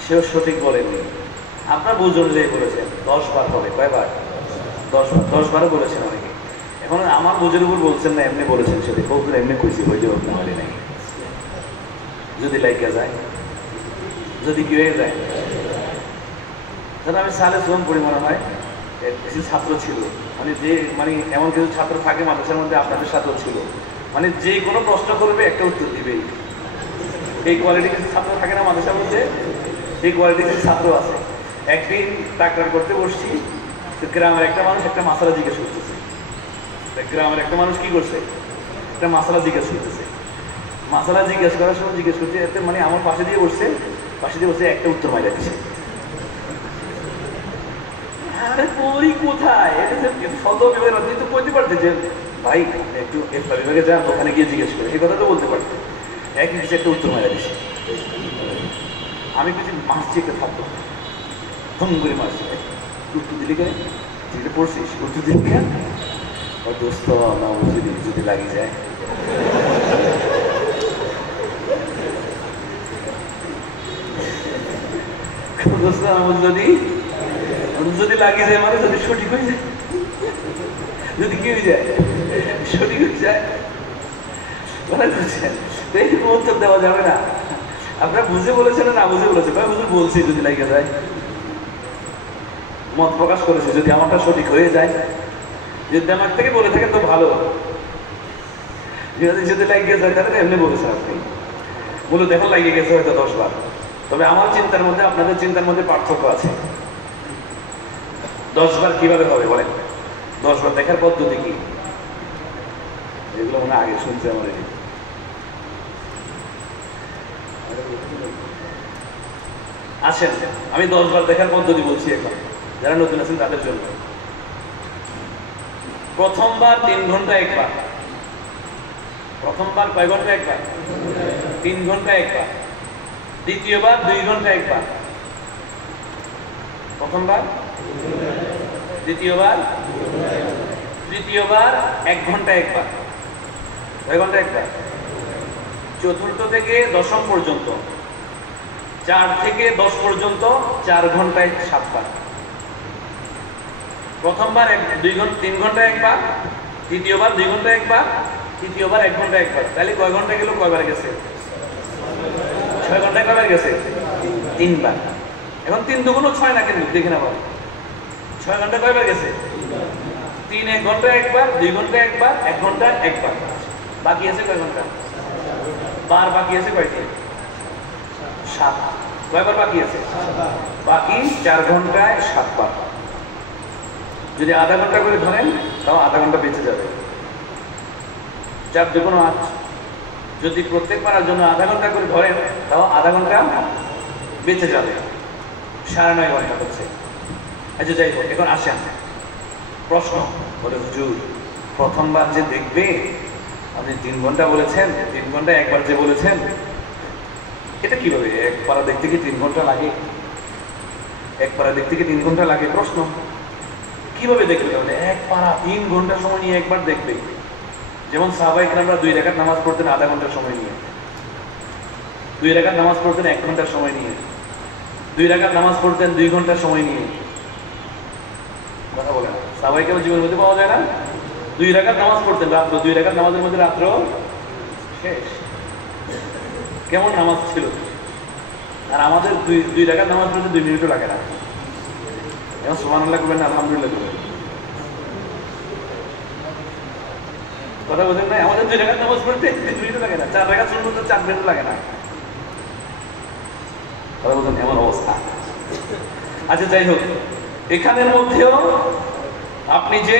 সেও সঠিক বলেননি। আপনার বুঝ অনুযায়ী বলেছেন 10 বার হবে। কয়বার? 10 বার। 10 বারও বলেছেন অনেকে। এখন আমার বুঝের উপর বলছেন না, এমনি বলেছেন। সেটা বহু এমনি কইছি, হইলে হোক না হলে নাই। যদি লাইকা যায়, যদি কি হয়ে যায়, তাহলে আমি সালে শ্রম পড়ি মনে হয় কিছু ছাত্র ছিল, মানে যে মানে এমন কিছু ছাত্র থাকে মাদ্রাসার মধ্যে, আপনাদের সাথেও ছিল, মানে যে কোনো প্রশ্ন করবে একটা উত্তর দিবেই। এই কোয়ালিটি কিছু ছাত্র থাকে না মাদ্রাসার মধ্যে? এই কোয়ালিটি কিছু ছাত্র আছে। একদিন টাকরার করতে বসছি, গ্রামের একটা মানুষ একটা মাসালা জিজ্ঞেস করতেছে। গ্রামের একটা মানুষ কি করছে? একটা মাসালা জিজ্ঞেস করতেছে। মাসালা জিজ্ঞেস করার সময় জিজ্ঞেস করছে, এতে মানে আমার পাশে দিয়ে বসছে, একটা উত্তর মাইরা দিচ্ছে। আরে পড়ি কোথায়? এটা শত বিভাগের আপনি তো বলতে পারতে যে ভাই একটু একটা বিভাগে যান, ওখানে গিয়ে জিজ্ঞেস করে, এই কথা তো বলতে পারতো। একই কিছু একটা উত্তর মারা দিচ্ছে। আমি কিছু মারছি, একটা থাকতো ফোন করে মারছি, উত্তর দিলি কেন? যেটা পড়ছিস উত্তর দিলি কেন? ও দোস্ত না বুঝলি, যদি লাগিয়ে যায়। দোস্ত আমার যদি লাগিয়ে যায়, মানে যদি সঠিক হয়ে যায়, যদি কি হয়ে যায়, সঠিক হয়ে যায়, উত্তর দেওয়া যাবে না। আপনারা বুঝে বলেছেন না বুঝে বলেছেন? বুঝে বলছি যদি লাগিয়ে যায়, মত প্রকাশ করেছে, যদি আমারটা সঠিক হয়ে যায়, যদি আমার থেকে বলে থাকেন তো ভালো, যদি লাগিয়ে যায় তাহলে এমনি বলেছেন আপনি। মূলত এখন লাগিয়ে গেছে হয়তো 10 বার। তবে আমার চিন্তার মধ্যে আপনাদের চিন্তার মধ্যে পার্থক্য আছে। 10 বার কিভাবে হবে বলেন? 10 বার দেখার পদ্ধতি কি? এগুলো মনে আগে শুনতে আমার। আসেন, আমি 10 বার দেখার পদ্ধতি বলছি এখন, যারা নতুন আছেন তাদের জন্য। প্রথমবার 3 ঘন্টা একবার। প্রথমবার কয় ঘন্টা একবার? 3 ঘন্টা একবার। দ্বিতীয়বার 2 ঘন্টা একবার। প্রথমবার দ্বিতীয়বার, তৃতীয়বার 1 ঘন্টা একবার, 2 ঘন্টা একবার, চতুর্থ থেকে দশম পর্যন্ত 4 থেকে 10 পর্যন্ত 4 ঘন্টায় 7 বার। প্রথমবার 2 ঘন্টা 3 ঘন্টা একবার, দ্বিতীয়বার 2 ঘন্টা একবার, তৃতীয়বার 1 ঘন্টা একবার। তাহলে কয় ঘন্টা গেল, কয়বার গেছে? 6 ঘন্টায় কয়বার গেছে? 3 বার। এখন 3 দুগুণ 6 না, কিন্তু দেখে না বাবা, 6 ঘন্টা কয়বার গেছে? 3 1 ঘন্টা একবার, 2 ঘন্টা একবার, 1 ঘন্টা একবার। বাকি আছে কয় ঘন্টা? বার বাকি আছে কয়টি? 7। কয়বার বাকি আছে? বাকি 4 ঘন্টায় 7 বার। যদি আধা ঘন্টা করে ধরেন তাও আধা ঘন্টা বেঁচে যাবে। 4 দুগুণ 8। যদি প্রত্যেক পারার জন্য আধা ঘন্টা করে ধরেন তাও আধা ঘন্টা বেঁচে যাবে, 9.5 ঘন্টা হচ্ছে। আচ্ছা যাই হোক, এখন আসেন প্রশ্ন। বলে হুজুর, প্রথমবার যে দেখবে, আপনি 3 ঘন্টা বলেছেন, 3 ঘন্টা একবার যে বলেছেন, এটা কিভাবে? 1 পারা দেখতে কি 3 ঘন্টা লাগে? 1 পারা দেখতে কি 3 ঘন্টা লাগে? প্রশ্ন। কিভাবে দেখবে? 1 পারা 3 ঘন্টা সময় নিয়ে একবার দেখবে। যেমন সাহাবায়ে কেরামরা 2 রাকাত নামাজ পড়তেন আধা ঘন্টা সময় নিয়ে, 2 রাকাত নামাজ পড়তেন 1 ঘন্টা সময় নিয়ে, 2 রাকাত নামাজ পড়তেন 2 ঘন্টা সময় নিয়ে। কথা বলে না, সাহাবায়ে কেরাম জীবনের মধ্যে পাওয়া যায় না? 2 রাকাত নামাজ পড়তেন রাত্র, 2 রাকাত নামাজের মধ্যে রাত্র শেষ। কেমন নামাজ ছিল! আর আমাদের 2 রাকাত নামাজ পড়তে 2 মিনিটও লাগে না। এখন সুবহানাল্লাহ করবেন না, আলহামদুলিল্লাহ করবেন। কথা বলেন না, আমাদের 2 রাকাত নামাজ পড়তে 2 মিনিটও লাগে না, 4 রাকাত সুন্নত 4 মিনিটও লাগে না। কথা বলেন, এমন অবস্থা। আচ্ছা যাই হোক, এখানের মধ্যেও আপনি যে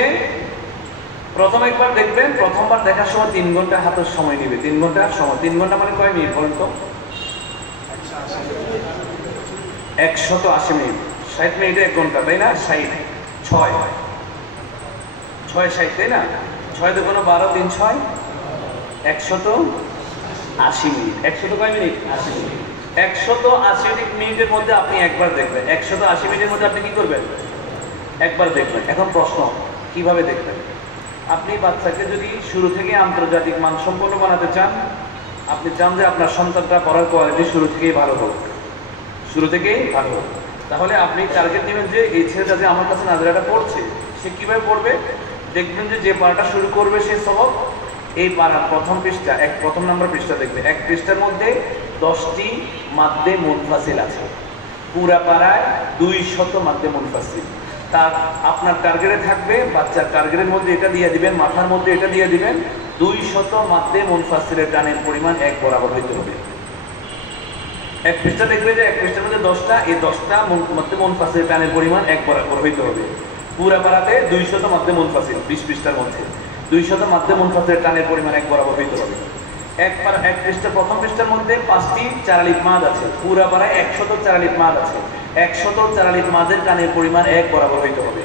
প্রথম একবার দেখবেন, প্রথমবার দেখার সময় 3 ঘন্টা হাতের সময় নেবে। 3 ঘন্টার সময়, 3 ঘন্টা মানে কয় মিনিট বলেন তো? 180 মিনিট। 60 মিনিটে 1 ঘন্টা, তাই না? 60 6 60, তাই না? 6 দুগুণ 12, 3 6 180 মিনিট। 100 কয় মিনিট? 80 মিনিট। 180 মিনিটের মধ্যে আপনি একবার দেখবেন। 180 মিনিটের মধ্যে আপনি কি করবেন? একবার দেখবেন। এখন প্রশ্ন, কিভাবে দেখবেন? আপনি বাচ্চাকে যদি শুরু থেকে আন্তর্জাতিক মানসম্পন্ন বানাতে চান, আপনি চান যে আপনার সন্তানটা পড়ার কোয়ালিটি শুরু থেকেই ভালো হোক, শুরু থেকেই ভালো হোক, তাহলে আপনি টার্গেট নেবেন যে এই ছেলেটা যে আমার কাছে নাজরাটা পড়ছে, সে কিভাবে পড়বে? দেখবেন যে পাড়াটা শুরু করবে সে সবক, এই পাড়ার প্রথম পৃষ্ঠা, প্রথম নাম্বার পৃষ্ঠা দেখবে। 1 পৃষ্ঠার মধ্যে 10টি মাদ্দে মুনফাসিল আছে। পুরা পাড়ায় 200 মাদ্দে মুনফাসিল। তার আপনার টার্গেটে থাকবে, বাচ্চার টার্গেটের মধ্যে এটা দিয়ে দিবেন, মাথার মধ্যে এটা দিয়ে দিবেন, 200 মাদ্দে মুনফাসিলের টানের পরিমাণ 1 বরাবর হইতে হবে। 1 পৃষ্ঠা দেখবে যে 1 পৃষ্ঠার মধ্যে 10টা, এই 10টা মাদ্দে মুনফাসিলের টানের পরিমাণ 1 বরাবর হইতে হবে। পুরা পাড়াতে 200 মাদ্দে মুনফাসিল, 20 পৃষ্ঠার মধ্যে 200 মাদ্দে মুনফাসিলের টানের পরিমাণ 1 বরাবর হইতে হবে। 1 পৃষ্ঠা, প্রথম পৃষ্ঠার মধ্যে 5টি চারালিফ মাদ আছে। পুরা পাড়ায় 100 চারালিফ মাদ আছে। 100 চারালিফ মাদের টানের পরিমাণ 1 বরাবর হইতে হবে।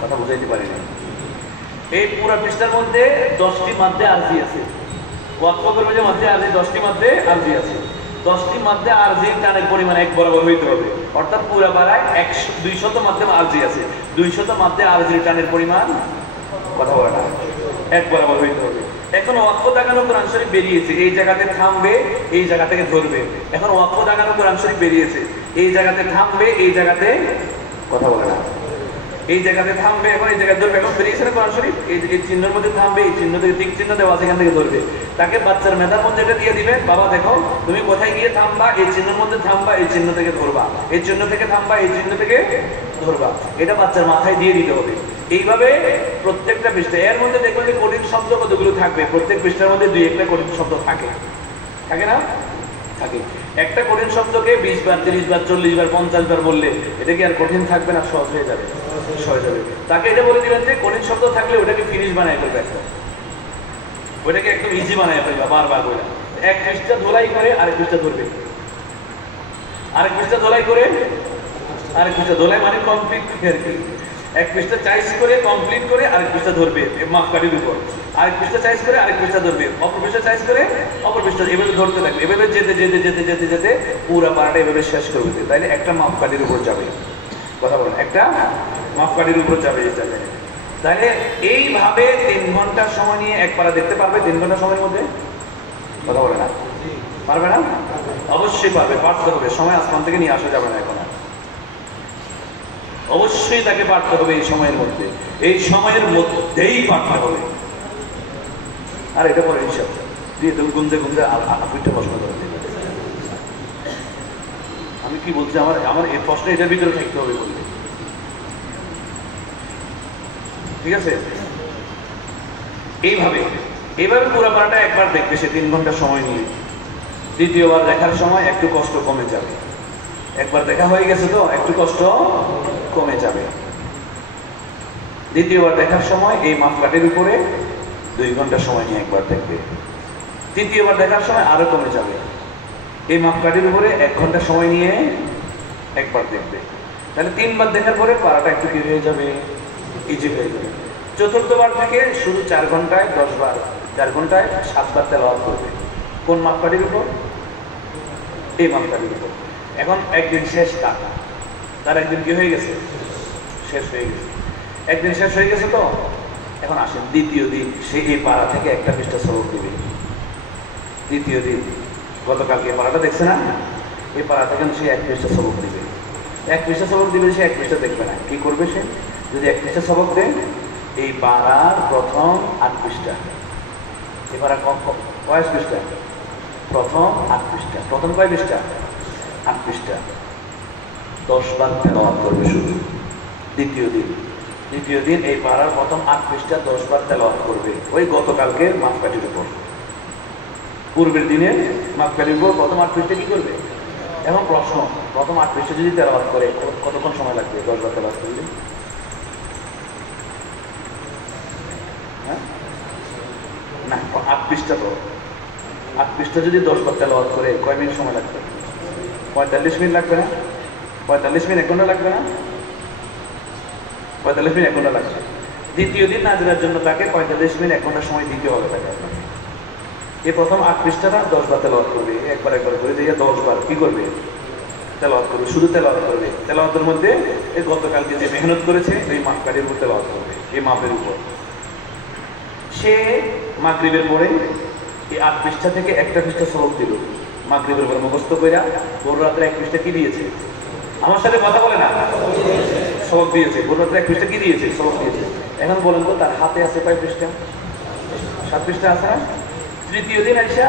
কথা বুঝাইতে পারিনি। এই পুরা পৃষ্ঠার মধ্যে 10টি মাদ্দে আরজি আছে। ওয়াক্ফ করবে যে মাদ্দে আরজি, 10টি মাদ্দে আরজি আছে। 10টি মাদ্দে আরজির টানের পরিমাণ 1 বরাবর হইতে হবে। অর্থাৎ পুরা পাড়ায় 200 মাদ্দে আরজি আছে। 200 মাদ্দে আরজির টানের পরিমাণ, কথা বলে না, 1 বরাবর হইতে হবে। এখন ওয়াক্ফ দাগানো কোরআন শরীফ বেরিয়েছে, এই জায়গাতে থামবে, এই জায়গা থেকে ধরবে। এখন ওয়াক্ফ দাগানো কোরআন শরীফ বেরিয়েছে, এই জায়গাতে থামবে, এই জায়গাতে, কথা বলে না, এই জায়গাতে থামবে, এখন এই জায়গায় ধরবে। এখন বেরিয়েছে না কোরআন শরীফ, এই চিহ্নের মধ্যে থামবে, এই চিহ্ন থেকে টিক চিহ্ন দেওয়া, সেখান থেকে ধরবে। তাকে বাচ্চার মেধার মধ্যে এটা দিয়ে দিবে, বাবা দেখো তুমি কোথায় গিয়ে থামবা, এই চিহ্নের মধ্যে থামবা, এই চিহ্ন থেকে ধরবা, এই চিহ্ন থেকে থামবা, এই চিহ্ন থেকে ধরবা। এটা বাচ্চার মাথায় দিয়ে দিতে হবে। এইভাবে প্রত্যেকটা পৃষ্ঠা, এর মধ্যে দেখবেন যে কঠিন শব্দ কতগুলো থাকবে। প্রত্যেক পৃষ্ঠার মধ্যে 2-1টা কঠিন শব্দ থাকে, থাকে না? থাকে। একটা কঠিন শব্দকে 20 বার, 30 বার, 40 বার, 50 বার বললে এটা কি আর কঠিন থাকবে না? সহজ হয়ে যাবে, সহজ হবে। তাকে এটা বলে দিবেন যে কঠিন শব্দ থাকলে ওটাকে ফিনিশ বানায় ফেলবে, একটা ওটাকে একদম ইজি বানায় ফেলবে বারবার বলে। 1 পৃষ্ঠা ধোলাই করে আরেক পৃষ্ঠা ধরবে, আরেক পৃষ্ঠা ধোলাই করে আরেক পৃষ্ঠা, ধোলাই মানে কমপ্লিট আর কি। 1 পৃষ্ঠা চাইজ করে কমপ্লিট করে আরেক পৃষ্ঠা ধরবে মাপকাঠির উপর, আরেক পৃষ্ঠা চাইজ করে আরেক পৃষ্ঠা ধরবে, অপর পৃষ্ঠা চাইজ করে অপর পৃষ্ঠা, এভাবে ধরতে থাকবে। এভাবে যেতে যেতে যেতে যেতে যেতে পুরা পাড়াটা এভাবে শেষ করবে, তাইলে একটা মাপকাঠির উপর যাবে। কথা বলেন, একটা মাপকাঠির উপর যাবে এই জায়গায়। তাহলে এইভাবে 3 ঘন্টা সময় নিয়ে এক পারা দেখতে পারবে 3 ঘন্টা সময়ের মধ্যে? কথা বলে না, পারবে না? অবশ্যই পারবে, পারতে হবে। সময় আসমান থেকে নিয়ে আসা যাবে না এখন, অবশ্যই তাকে পারতে হবে এই সময়ের মধ্যে, এই সময়ের মধ্যেই পারতে হবে। আর এটা পরে হিসাব দিয়ে তুমি গুনতে গুনতে দুইটা প্রশ্ন করে দিবে। আমি কি বলছি, আমার এই প্রশ্ন এটার ভিতরে থাকতে হবে বলতে, ঠিক আছে? এইভাবে পুরো পারাটা একবার দেখবে সে 3 ঘন্টা সময় নিয়ে। দ্বিতীয়বার দেখার সময় একটু কষ্ট কমে যাবে। একবার দেখা হয়ে গেছে তো একটু কষ্ট কমে যাবে। দ্বিতীয়বার দেখার সময় এই মাপকাঠির উপরে 2 ঘন্টা সময় নিয়ে একবার দেখবে। তৃতীয়বার দেখার সময় আরো কমে যাবে। এই মাপকাঠির উপরে 1 ঘন্টা সময় নিয়ে একবার দেখবে। তাহলে 3 বার দেখার পরে পারাটা একটু কি হয়ে যাবে, ইজি হয়ে যাবে। চতুর্থবার থেকে শুধু 4 ঘন্টায় 10 বার, 4 ঘন্টায় 7 বার তেলাওয়াত করবে। কোন মাপকাঠির উপর? এই মাপকাঠির উপর। এখন একদিন শেষ, তার একদিন কি হয়ে গেছে, শেষ হয়ে গেছে। একদিন শেষ হয়ে গেছে তো এখন আসেন দ্বিতীয় দিন সে এই পাড়া থেকে একটা পৃষ্ঠা সবক দিবে। দ্বিতীয় দিন গতকালকে এই পাড়াটা দেখছে না, এই পাড়া থেকে সে 1 পৃষ্ঠা সবক দিবে। 1 পৃষ্ঠা সবক দিবে, সে 1 পৃষ্ঠা দেখবে না। কি করবে সে? যদি 1 পৃষ্ঠা সবক দেয়, এই পাড়ার প্রথম 8 পৃষ্ঠা, এই পাড়া কয় পৃষ্ঠা? প্রথম 8 পৃষ্ঠা। প্রথম কয় পৃষ্ঠা? 8 পৃষ্ঠা। 10 বার তেলাওয়াত করবে শুধু দ্বিতীয় দিন এই পাড়ার প্রথম 8 পৃষ্ঠা 10 বার তেলাওয়াত করবে। ওই গতকালকের মাপকাঠির উপর, পূর্বের দিনের মাপকাঠির উপর প্রথম 8 পৃষ্ঠা কি করবে? এখন প্রশ্ন, প্রথম 8 পৃষ্ঠা যদি তেলাওয়াত করে কতক্ষণ সময় লাগবে 10 বার তেলাওয়াত করলে? না, 8 পৃষ্ঠা তো 8 পৃষ্ঠা যদি 10 বার তেলাওয়াত করে কয় মিনিট সময় লাগবে? 45 মিনিট লাগবে না? 45 মিনিট 1 ঘন্টা লাগবে না? 45 মিনিট 1 ঘন্টা লাগবে। দ্বিতীয় দিন নাজিরার জন্য তাকে 45 মিনিট 1 ঘন্টা সময় দিতে হবে তাকে। এই প্রথম 8 পৃষ্ঠাটা 10 বার তেলাওয়াত করবে, একবার করে দিয়ে 10 বার কি করবে? তেলাওয়াত করবে, শুধু তেলাওয়াত করবে। তেলাওয়াতের মধ্যে এই গতকালকে যে মেহনত করেছে ওই মাপকাঠির উপর তেলাওয়াত করবে, এই মাপের উপর। সে মাগরিবের পরে এই 8 পৃষ্ঠা থেকে একটা পৃষ্ঠা সবক দিল, মাগরিবের পরে মুখস্থ কইরা ভোর রাত্রে 1 পৃষ্ঠা কি দিয়েছে? আমার সাথে কথা বলে না, সবক দিয়েছে। ভোর রাত্রে 1 পৃষ্ঠা কি দিয়েছে? সবক দিয়েছে। এখন বলেন তো তার হাতে আছে কয় পৃষ্ঠা? 7 পৃষ্ঠা আছে না? তৃতীয় দিন আইসা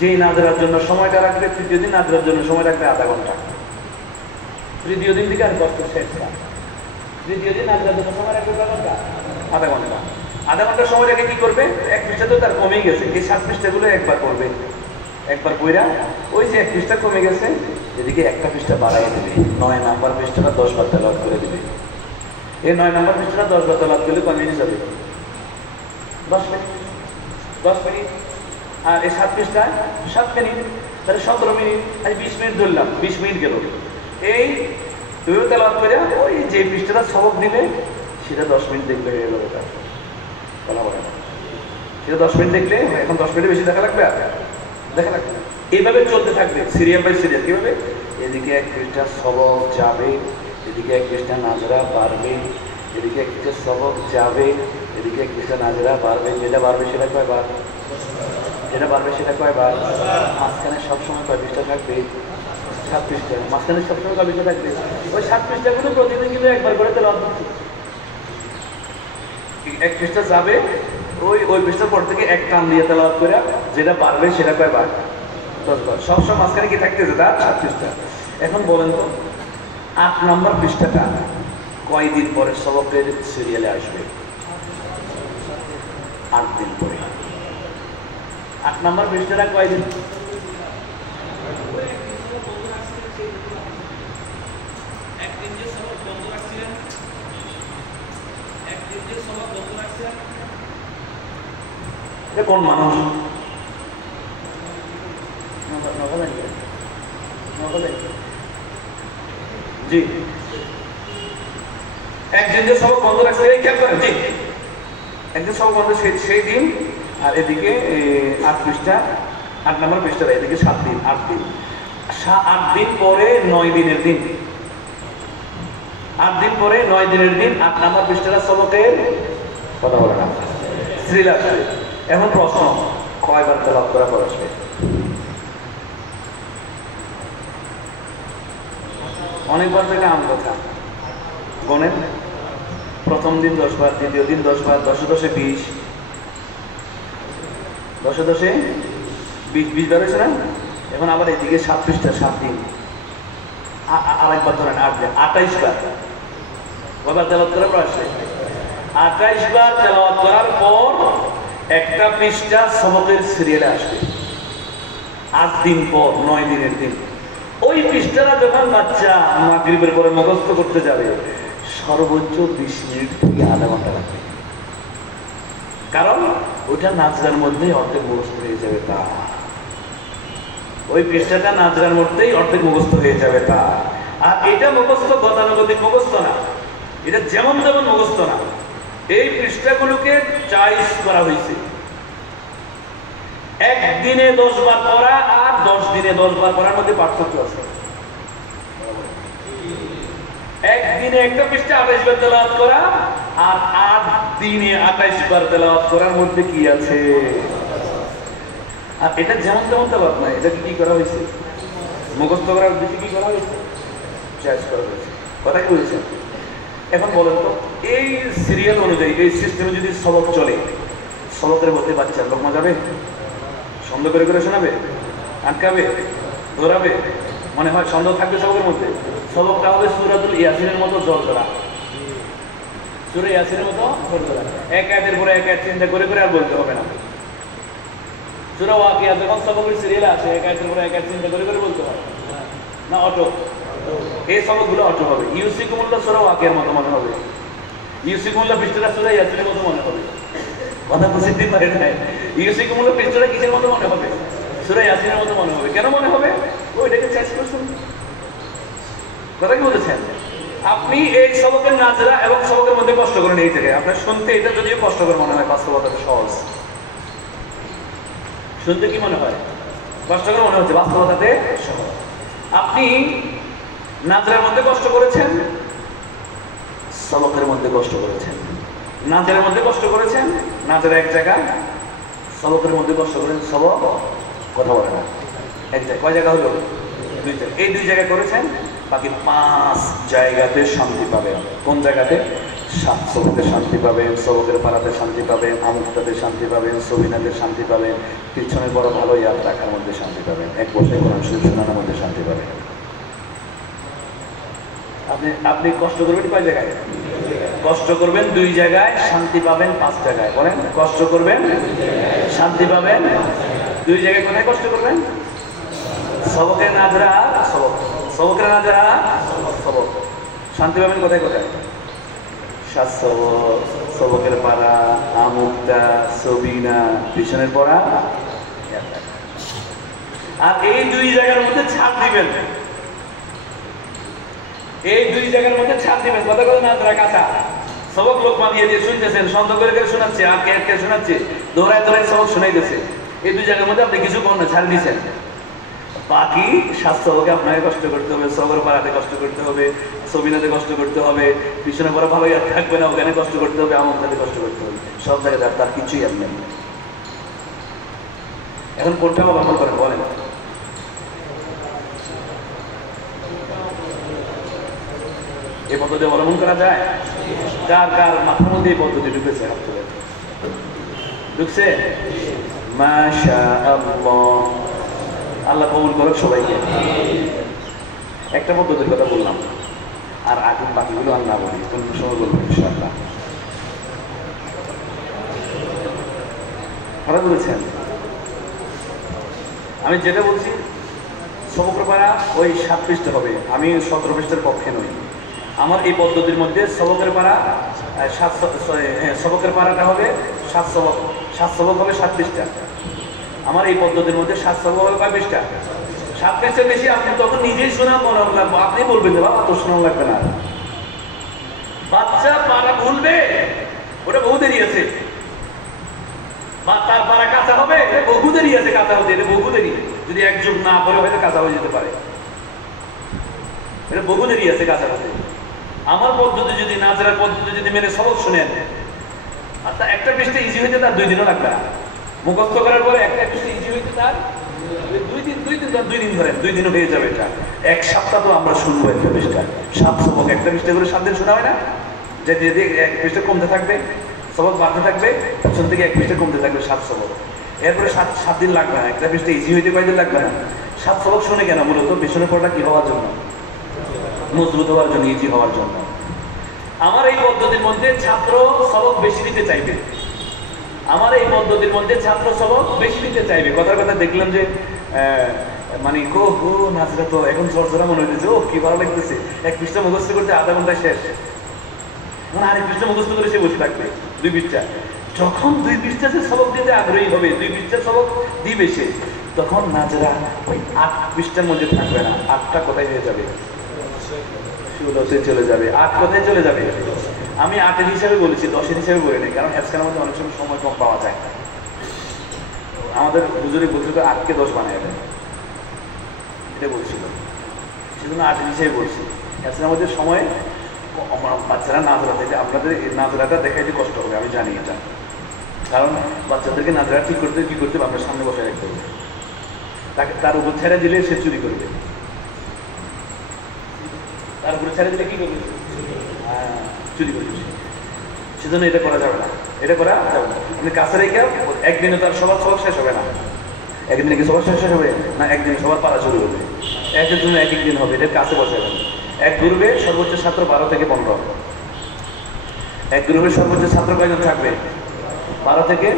যেই নাজরার জন্য সময়টা রাখবে, তৃতীয় দিন নাজরার জন্য সময় রাখবে আধা ঘন্টা। তৃতীয় দিন থেকে আর কষ্ট শেষ না। তৃতীয় দিন নাজরার জন্য সময় রাখবে আধা ঘন্টা। আধা ঘন্টা সময় রেখে কি করবে? 1 পৃষ্ঠা তো তার কমেই গেছে, এই 7 পৃষ্ঠাগুলো একবার করবে। একবার কইরা ওই যে 1 পৃষ্ঠা কমে গেছে এদিকে একটা পৃষ্ঠা বাড়াই দেবে। 9 নাম্বার পৃষ্ঠাটা 10 বার তেলাওয়াত করে দিবে। এই 9 নাম্বার পৃষ্ঠাটা 10 বার তেলাওয়াত করলে কয় মিনিট যাবে? 10 মিনিট। 10 মিনিট। আর এই 7 পৃষ্ঠায় 7 মিনিট, তাহলে 17 মিনিট। আর 20 মিনিট ধরলাম, 20 মিনিট গেল। এই তুমি তেলাওয়াত করে ওই যে পৃষ্ঠাটা সবক দিবে সেটা 10 মিনিট দেখলে হয়ে গেল। তার বলা বলে না, সেটা 10 মিনিট দেখলে এখন 10 মিনিট বেশি দেখা লাগবে, আর দেখা লাগবে। এইভাবে চলতে থাকবে সিরিয়াল বাই সিরিয়াল। কিভাবে? এদিকে 1 পৃষ্ঠা সবক যাবে, এদিকে 1 পৃষ্ঠা নাজরা বাড়বে, এদিকে 1 পৃষ্ঠা সবক যাবে, এদিকে 1 পৃষ্ঠা নাজরা বাড়বে। যেটা বাড়বে সেটা কয়বার? যেটা বাড়বে সেটা কয়বার? মাঝখানে সবসময় কয় পৃষ্ঠা থাকবে? 7 পৃষ্ঠা। মাঝখানে সবসময় কয় পৃষ্ঠা থাকবে? ওই 7 পৃষ্ঠাগুলো প্রতিদিন কিন্তু একবার করে তেলাওয়াত করছে। 1 পৃষ্ঠা যাবে, ওই পৃষ্ঠার পর থেকে 1 টান দিয়ে তেলাওয়াত করে যেটা পারবে সেটা কয়বার? 10 বার। সবসময় মাঝখানে কি থাকতেছে? তার 7 পৃষ্ঠা। এখন বলেন তো 8 নম্বর পৃষ্ঠাটা কয়দিন পরে সবকের সিরিয়ালে আসবে? 8 দিন পরে। 8 নম্বর পৃষ্ঠাটা কয়দিন? কোন মানুষ? জি, একদিন যে সবক বন্ধ রাখছে খেয়াল করেন। জি, একদিন সবক বন্ধ সেই দিন। আর এদিকে 8 পৃষ্ঠা, 8 নম্বর পৃষ্ঠা, এদিকে 7 দিন, 8 দিন। 8 দিন পরে 9 দিনের দিন। 8 দিন পরে 9 দিনের দিন 8 নম্বর পৃষ্ঠাটা সবকের কথা বলে না শ্রীল আসবে। এখন প্রশ্ন, কয়বার তেলাওয়াত করার পর আসবে? অনেকবার থেকে আম কথা গণেন। প্রথম দিন 10 বার, দ্বিতীয় দিন 10 বার, 10 10 20, 10 10 20 বার হয়েছে না? এখন আবার এদিকে 7 পৃষ্ঠা 7 দিন, আরেকবার ধরেন 8 দিন, 28 বার। কয়বার তেলাওয়াত করার পর আসবে? 28 বার তেলাওয়াত করার পর একটা পৃষ্ঠা সবকের সিরিয়ালে আসবে। 8 দিন পর 9 দিনের দিন ওই পৃষ্ঠাটা যখন বাচ্চা মাগরিবের পরে মুখস্থ করতে যাবে, সর্বোচ্চ 20 মিনিট থেকে আধা ঘন্টা লাগবে। কারণ ওইটা নাজরার মধ্যেই অর্ধেক মুখস্থ হয়ে যাবে তা। ওই পৃষ্ঠাটা নাজরার মধ্যেই অর্ধেক মুখস্থ হয়ে যাবে তা। আর এটা মুখস্থ গতানুগতিক মুখস্থ না, এটা যেমন তেমন মুখস্থ না। এই পৃষ্ঠাগুলোকে চয়েস করা হয়েছে। একদিনে 10 বার পড়া আর 10 দিনে 10 বার পড়ার মধ্যে পার্থক্য আছে। একদিনে একটা পৃষ্ঠা 28 বার তেলাওয়াত করা আর 8 দিনে 28 বার তেলাওয়াত করার মধ্যে কি আছে? আর এটা যেমন তেমন তেলাওয়াত না, এটা কি করা হয়েছে? মুখস্থ করার উদ্দেশ্যে কি করা হয়েছে? চয়েস করা হয়েছে। কথা কি বলছেন? এখন বলেন তো, এই সিরিয়াল অনুযায়ী এই সিস্টেমে যদি সবক চলে, সবকের মধ্যে বাচ্চার লোকমা যাবে, সন্দেহ করে করে শোনাবে, আটকাবে, ধরাবে? মনে হয় সন্দেহ থাকবে সবকের মধ্যে। সবকটা হবে সূরাতুল ইয়াসিনের মতো জলজলা। সূরা ইয়াসিনের মতো জলজলা, এক আয়াতের পরে এক আয়াত চিন্তা করে করে আর বলতে হবে না। সূরা ওয়াকিয়া যখন সবকের সিরিয়াল আছে, এক আয়াতের পরে এক আয়াত চিন্তা করে করে বলতে হয় না, অটো। এই সবকগুলো অটো হবে। ইউসিকুমুল্লাহ সূরা ওয়াকিয়ার মতো মনে হবে, ইউসিকুমুল্লাহ পৃষ্ঠাটা সূরা ইয়াসিনের মতো মনে হবে। কথা বুঝতে পারে না? ইউসিকুমুল্লাহ পৃষ্ঠাটা কিসের মতো মনে হবে? সূরা ইয়াসিনের মতো মনে হবে। কেন মনে হবে? ওইটাকে চেঞ্জ করছেন। কথা কি বলেছেন? আপনি এই সবকের নাজরা এবং সবকের মধ্যে কষ্ট করেন। এই জায়গায় আপনার শুনতে এটা যদিও কষ্টকর মনে হয়, বাস্তবতা সহজ। শুনতে কি মনে হয়? কষ্টকর মনে হচ্ছে, বাস্তবতাতে সহজ। আপনি নাজরার মধ্যে কষ্ট করেছেন, সবকের মধ্যে কষ্ট করেছেন। নাজরের মধ্যে কষ্ট করেছেন, নাজের এক জায়গা, সবকের মধ্যে কষ্ট করেন, সবক কথা বলে না এক জায়গায়। কয় জায়গা হলো? 2 জায়গা। এই 2 জায়গায় করেছেন, বাকি 5 জায়গাতে শান্তি পাবেন। কোন জায়গাতে? সবকে শান্তি পাবেন, সবকের পাড়াতে শান্তি পাবেন, আমুকটাতে শান্তি পাবেন, সবিনাতে শান্তি পাবেন, পিছনে বড় ভালো ইয়াদ রাখার মধ্যে শান্তি পাবেন, এক বছর কোরআন শরীফ শোনানোর মধ্যে শান্তি পাবেন। আপনি কষ্ট করবেন কয় জায়গায়? কষ্ট করবেন 2 জায়গায়, শান্তি পাবেন 5 জায়গায়। বলেন, কষ্ট করবেন, শান্তি পাবেন 2 জায়গায়। কোথায় কষ্ট করবেন? সবকের নাজরা, সবক, সবকের নাজরা, সবক। শান্তি পাবেন কোথায় কোথায়? 7 সবক, সবকের পাড়া, আমুকটা, সবিনা, পিছনের পড়া। আর এই 2 জায়গার মধ্যে ছাড় দিবেন। এই 2 জায়গার মধ্যে ছাড় দিবেন। কথা কথা নাজরা কাঁচা সবক লোক বানিয়ে দিয়ে শুনতেছেন, সন্দেহ করে করে শোনাচ্ছে, আর কে শোনাচ্ছে, দৌড়ায় দৌড়ায় সবক শোনাইতেছে। এই 2 জায়গার মধ্যে আপনি কিছু করেন না, ছাড় দিচ্ছেন। বাকি 7 সবকে আপনাকে কষ্ট করতে হবে, সবর পাড়াতে কষ্ট করতে হবে, সবিনাতে কষ্ট করতে হবে, পিছনে পড়া ভালো ইয়াদ থাকবে না, ওখানে কষ্ট করতে হবে, আমুকটাতে কষ্ট করতে হবে। সব জায়গায় তার কিছুই আপনি। এখন কোনটা অবলম্বন করেন বলেন? এই পদ্ধতি অবলম্বন করা যায়? কার কার মাথার মধ্যে এই পদ্ধতি ঢুকেছে? হাত তুলে। ঢুকছে? মাশাআল্লাহ, আল্লাহ কবুল করুক সবাইকে। একটা পদ্ধতির কথা বললাম, আর আগে বাকিগুলো আল্লাহ বলি, কোন সময় বলবো ইনশাআল্লাহ। কথা বলেছেন? আমি যেটা বলছি, সবকের পাড়া ওই 7 পৃষ্ঠা হবে। আমি 17 পৃষ্ঠার পক্ষে নই। আমার এই পদ্ধতির মধ্যে সবকের পাড়া সবকের পাড়াটা হবে 7 সবক। 7 সবক হবে 7 পৃষ্ঠা। আমার এই পদ্ধতির মধ্যে 7 সবক হবে কয় পৃষ্ঠা? 7 পৃষ্ঠার বেশি। আপনি তখন নিজেই শোনা মনে লাগবে, আপনি বলবেন যে বাবা তোর শোনা লাগবে না। বাচ্চা পাড়া ভুলবে, ওটা বহু দেরি আছে। বা তার পাড়া কাঁচা হবে, বহু দেরি আছে কাঁচা হতে, এটা বহু দেরি। যদি এক যুগ না করে হয়তো কাঁচা হয়ে যেতে পারে, এটা বহু দেরি আছে কাঁচা হতে। আমার পদ্ধতি যদি নাজরার পদ্ধতি যদি মেনে সবক শুনেন, আর তা একটা পৃষ্ঠা ইজি হইতে তার 2 দিনও লাগবে না। মুখস্থ করার পরে একটা পৃষ্ঠা ইজি হইতে তার 2 দিন ধরেন, 2 দিনও হয়ে যাবে। এটা 1 সপ্তাহ তো আমরা শুনবো একটা পৃষ্ঠা, 7 সবক একটা পৃষ্ঠা করে 7 দিন শোনা হয় না? যে যদি 1 পৃষ্ঠা কমতে থাকবে, সবক বাড়তে থাকবে, পিছন থেকে 1 পৃষ্ঠা কমতে থাকবে 7 সবক। এরপরে 7 দিন লাগবে না, একটা পৃষ্ঠা ইজি হইতে কয়দিন লাগবে না? 7 সবক শুনে কেন? মূলত পিছনে পড়াটা কি হওয়ার জন্য? মজবুত হওয়ার জন্য, ইজি হওয়ার জন্য। আমার এই পদ্ধতির মধ্যে ছাত্র সবক বেশি দিতে চাইবে, আমার এই পদ্ধতির মধ্যে ছাত্র সবক বেশি দিতে চাইবে। কথার কথা দেখলাম যে মানে নাজরা তো এখন ঝরঝরা মনে হইতেছে, ও কি ভালো লাগতেছে, 1 পৃষ্ঠা মুখস্থ করতে আধা ঘন্টা শেষ, মানে আরেক পৃষ্ঠা মুখস্থ করে সে বসে থাকবে 2 পৃষ্ঠা। যখন 2 পৃষ্ঠা সে সবক দিতে আগ্রহী হবে, 2 পৃষ্ঠা সবক দিবে সে, তখন নাজরা ওই 8 পৃষ্ঠার মধ্যে থাকবে না, 8টা কোথায় হয়ে যাবে? 16তে চলে যাবে, 8 কোথায় চলে যাবে? আমি 8-এর হিসাবে বলেছি, 10-এর হিসাবে বলি নাই, কারণ হ্যাসখানের মধ্যে অনেক সময় কম পাওয়া যায়। আমাদের হুজুরি বলছিল 8কে 10 বানায় দেয়, এটা বলছিল, সেজন্য 8-এর হিসাবে বলছি। হ্যাসখানের মধ্যে সময় বাচ্চারা নাজরা থেকে, আপনাদের এই নাজরাটা দেখাইতে কষ্ট হবে, আমি জানি এটা, কারণ বাচ্চাদেরকে নাজরা ঠিক করতে কি করতে হবে, আপনার সামনে বসায় রাখতে হবে, তাকে তার উপর ছেড়ে দিলে সে চুরি করবে, তার উপরে ছেড়ে দিলে কি করবে? চুরি করবে। সেজন্য এটা করা যাবে না, এটা করা যাবে না। আপনি কাছে রেখে একদিনে তার সবার সবক শেষ হবে না, একদিনে কি সবার শেষ হবে না, একদিনে সবার পাড়া শুরু হবে, একের জন্য 1 দিন হবে, এটা কাছে বসাবেন। এক গ্রুপে সর্বোচ্চ ছাত্র 12 থেকে 15, এক গ্রুপে সর্বোচ্চ ছাত্র কয়জন থাকবে? 12 থেকে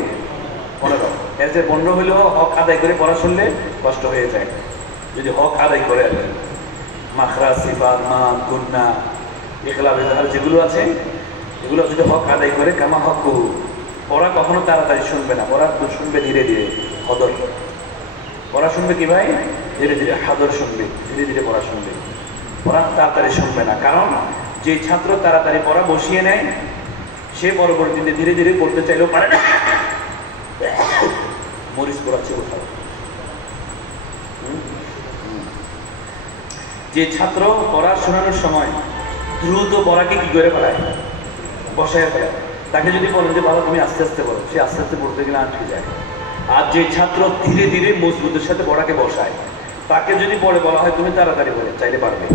15। এর যে 15 হলেও হক আদায় করে পড়া শুনলে কষ্ট হয়ে যায়, যদি হক আদায় করে আর কি। মাখরা, সিফাত, মান, গুন্না, ইখলাস, ইজহার যেগুলো আছে, এগুলো যদি হক আদায় করে, কামা হক কহু, পড়া কখনো তাড়াতাড়ি শুনবে না, পড়া শুনবে ধীরে ধীরে, হদর পড়া শুনবে কি ভাই? ধীরে ধীরে, হাদর শুনবে, ধীরে ধীরে পড়া শুনবে, পড়া তাড়াতাড়ি শুনবে না। কারণ যে ছাত্র তাড়াতাড়ি পড়া বসিয়ে নেয়, সে পরবর্তীতে ধীরে ধীরে পড়তে চাইলেও পারে না। মরিচ পড়াচ্ছে কোথাও। যে ছাত্র পড়া শোনানোর সময় দ্রুত পড়াকে কি করে ফেলায়? বসায় ফেলায়। তাকে যদি বলেন যে বাবা তুমি আস্তে আস্তে পড়ো, সে আস্তে আস্তে পড়তে গেলে আটকে যায়। আর যে ছাত্র ধীরে ধীরে মজবুতের সাথে পড়াকে বসায়, তাকে যদি পড়ে বলা হয় তুমি তাড়াতাড়ি পড়ে, চাইলে পারবে।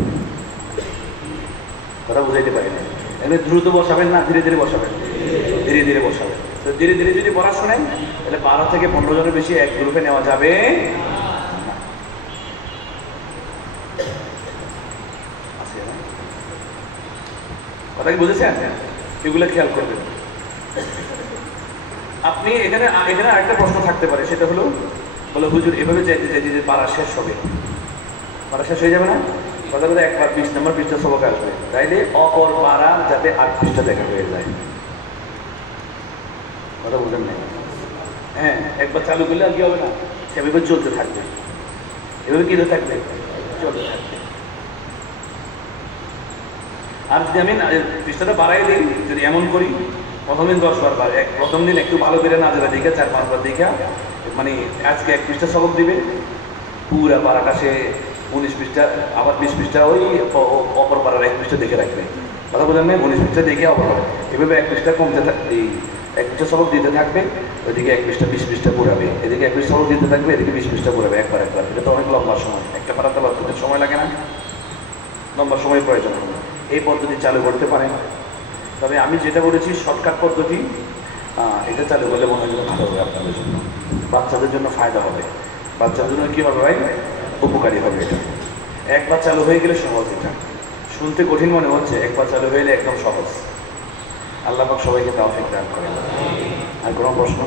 কথা বুঝাইতে পারি না। এমনি দ্রুত বসাবেন না, ধীরে ধীরে বসাবেন, ধীরে ধীরে বসাবেন। তো ধীরে ধীরে যদি পড়া শোনেন, তাহলে 12 থেকে 15 জনের বেশি এক গ্রুপে নেওয়া যাবে না। কথা কি বুঝেছেন? এগুলো খেয়াল করবেন। আপনি এখানে আরেকটা প্রশ্ন থাকতে পারে, সেটা হলো বলে হুজুর এভাবে চাইতে চাইতে যে পারা শেষ হবে, পারা শেষ হয়ে যাবে না? কথা বলতে 20 নম্বর পৃষ্ঠা সবক আসবে, তাইলে অপর পারা যাতে 8 পৃষ্ঠা দেখা হয়ে যায়। কথা বুঝেন নাই? হ্যাঁ, একবার চালু করলে আর কি হবে না, সেভাবে চলতে থাকবে। এভাবে কি থাকবে? চলতে থাকবে। আর যদি আমি পৃষ্ঠাটা বাড়াই দিই, যদি এমন করি, প্রথম দিন 10 বার, প্রথম দিন একটু ভালো করে নাজরা দেখা 4-5 বার দেখা, মানে আজকে 1 পৃষ্ঠা সবক দিবে, পুরা পাড়াটা সে 19 পৃষ্ঠা, আবার 20 পৃষ্ঠা ওই অপর পাড়ার 1 পৃষ্ঠা দেখে রাখবে। কথা বলেন না? 19 পৃষ্ঠা দেখে অপর, এভাবে 1 পৃষ্ঠা কমতে থাকবে, এই 1 পৃষ্ঠা সবক দিতে থাকবে, ওইদিকে 1 পৃষ্ঠা 20 পৃষ্ঠা পুরাবে, এদিকে 1 পৃষ্ঠা সবক দিতে থাকবে, এদিকে 20 পৃষ্ঠা পুরাবে, একবার। এটা তো অনেক লম্বা সময়, একটা পাড়াতে বাচ্চাদের সময় লাগে না, লম্বা সময় প্রয়োজন হবে। এই পদ্ধতি চালু করতে পারেন। তবে আমি যেটা বলেছি শর্টকাট পদ্ধতি, এটা চালু করলে মনে হয় ভালো হবে আপনাদের জন্য, বাচ্চাদের জন্য ফায়দা হবে, বাচ্চাদের জন্য কী হবে ভাই? উপকারী হবে। এটা একবার চালু হয়ে গেলে সহজ, এটা শুনতে কঠিন মনে হচ্ছে, একবার চালু হয়ে গেলে একদম সহজ। আল্লাহ পাক সবাইকে তাওফিক দান করেন। আর কোনো প্রশ্ন?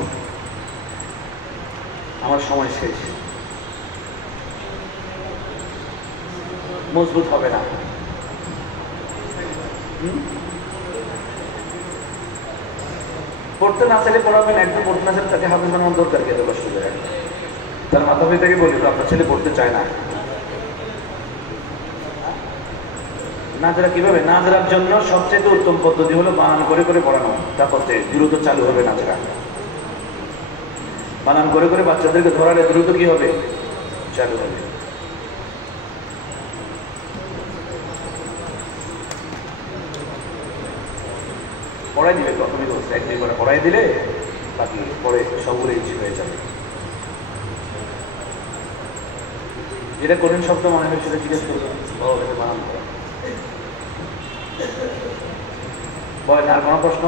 আমার সময় শেষ। মজবুত হবে না। পড়তে না চাইলে পড়াবেন, একদম পড়তে না চাইলে তাকে হাফিজ বানানোর দরকার কি? এত কষ্ট করে তার মাথা পিতাকে বলি তো আপনার ছেলে পড়তে চায় না, নাজরা কিভাবে? নাজরার জন্য সবচেয়ে উত্তম পদ্ধতি হলো বানান করে করে পড়ানো, তারপর দ্রুত চালু হবে নাজরা। বানান করে করে বাচ্চাদেরকে ধরালে দ্রুত কি হবে? চালু হবে। পড়াই দিলে, প্রথমেই বলছে 1-2 করে পড়াই দিলে বাকি পরে সবগুলো ইজি হয়ে যাবে। যেটা কঠিন শব্দ মনে হয় সেটা জিজ্ঞেস করবেন, বানান করেন। বলেন আর কোনো প্রশ্ন?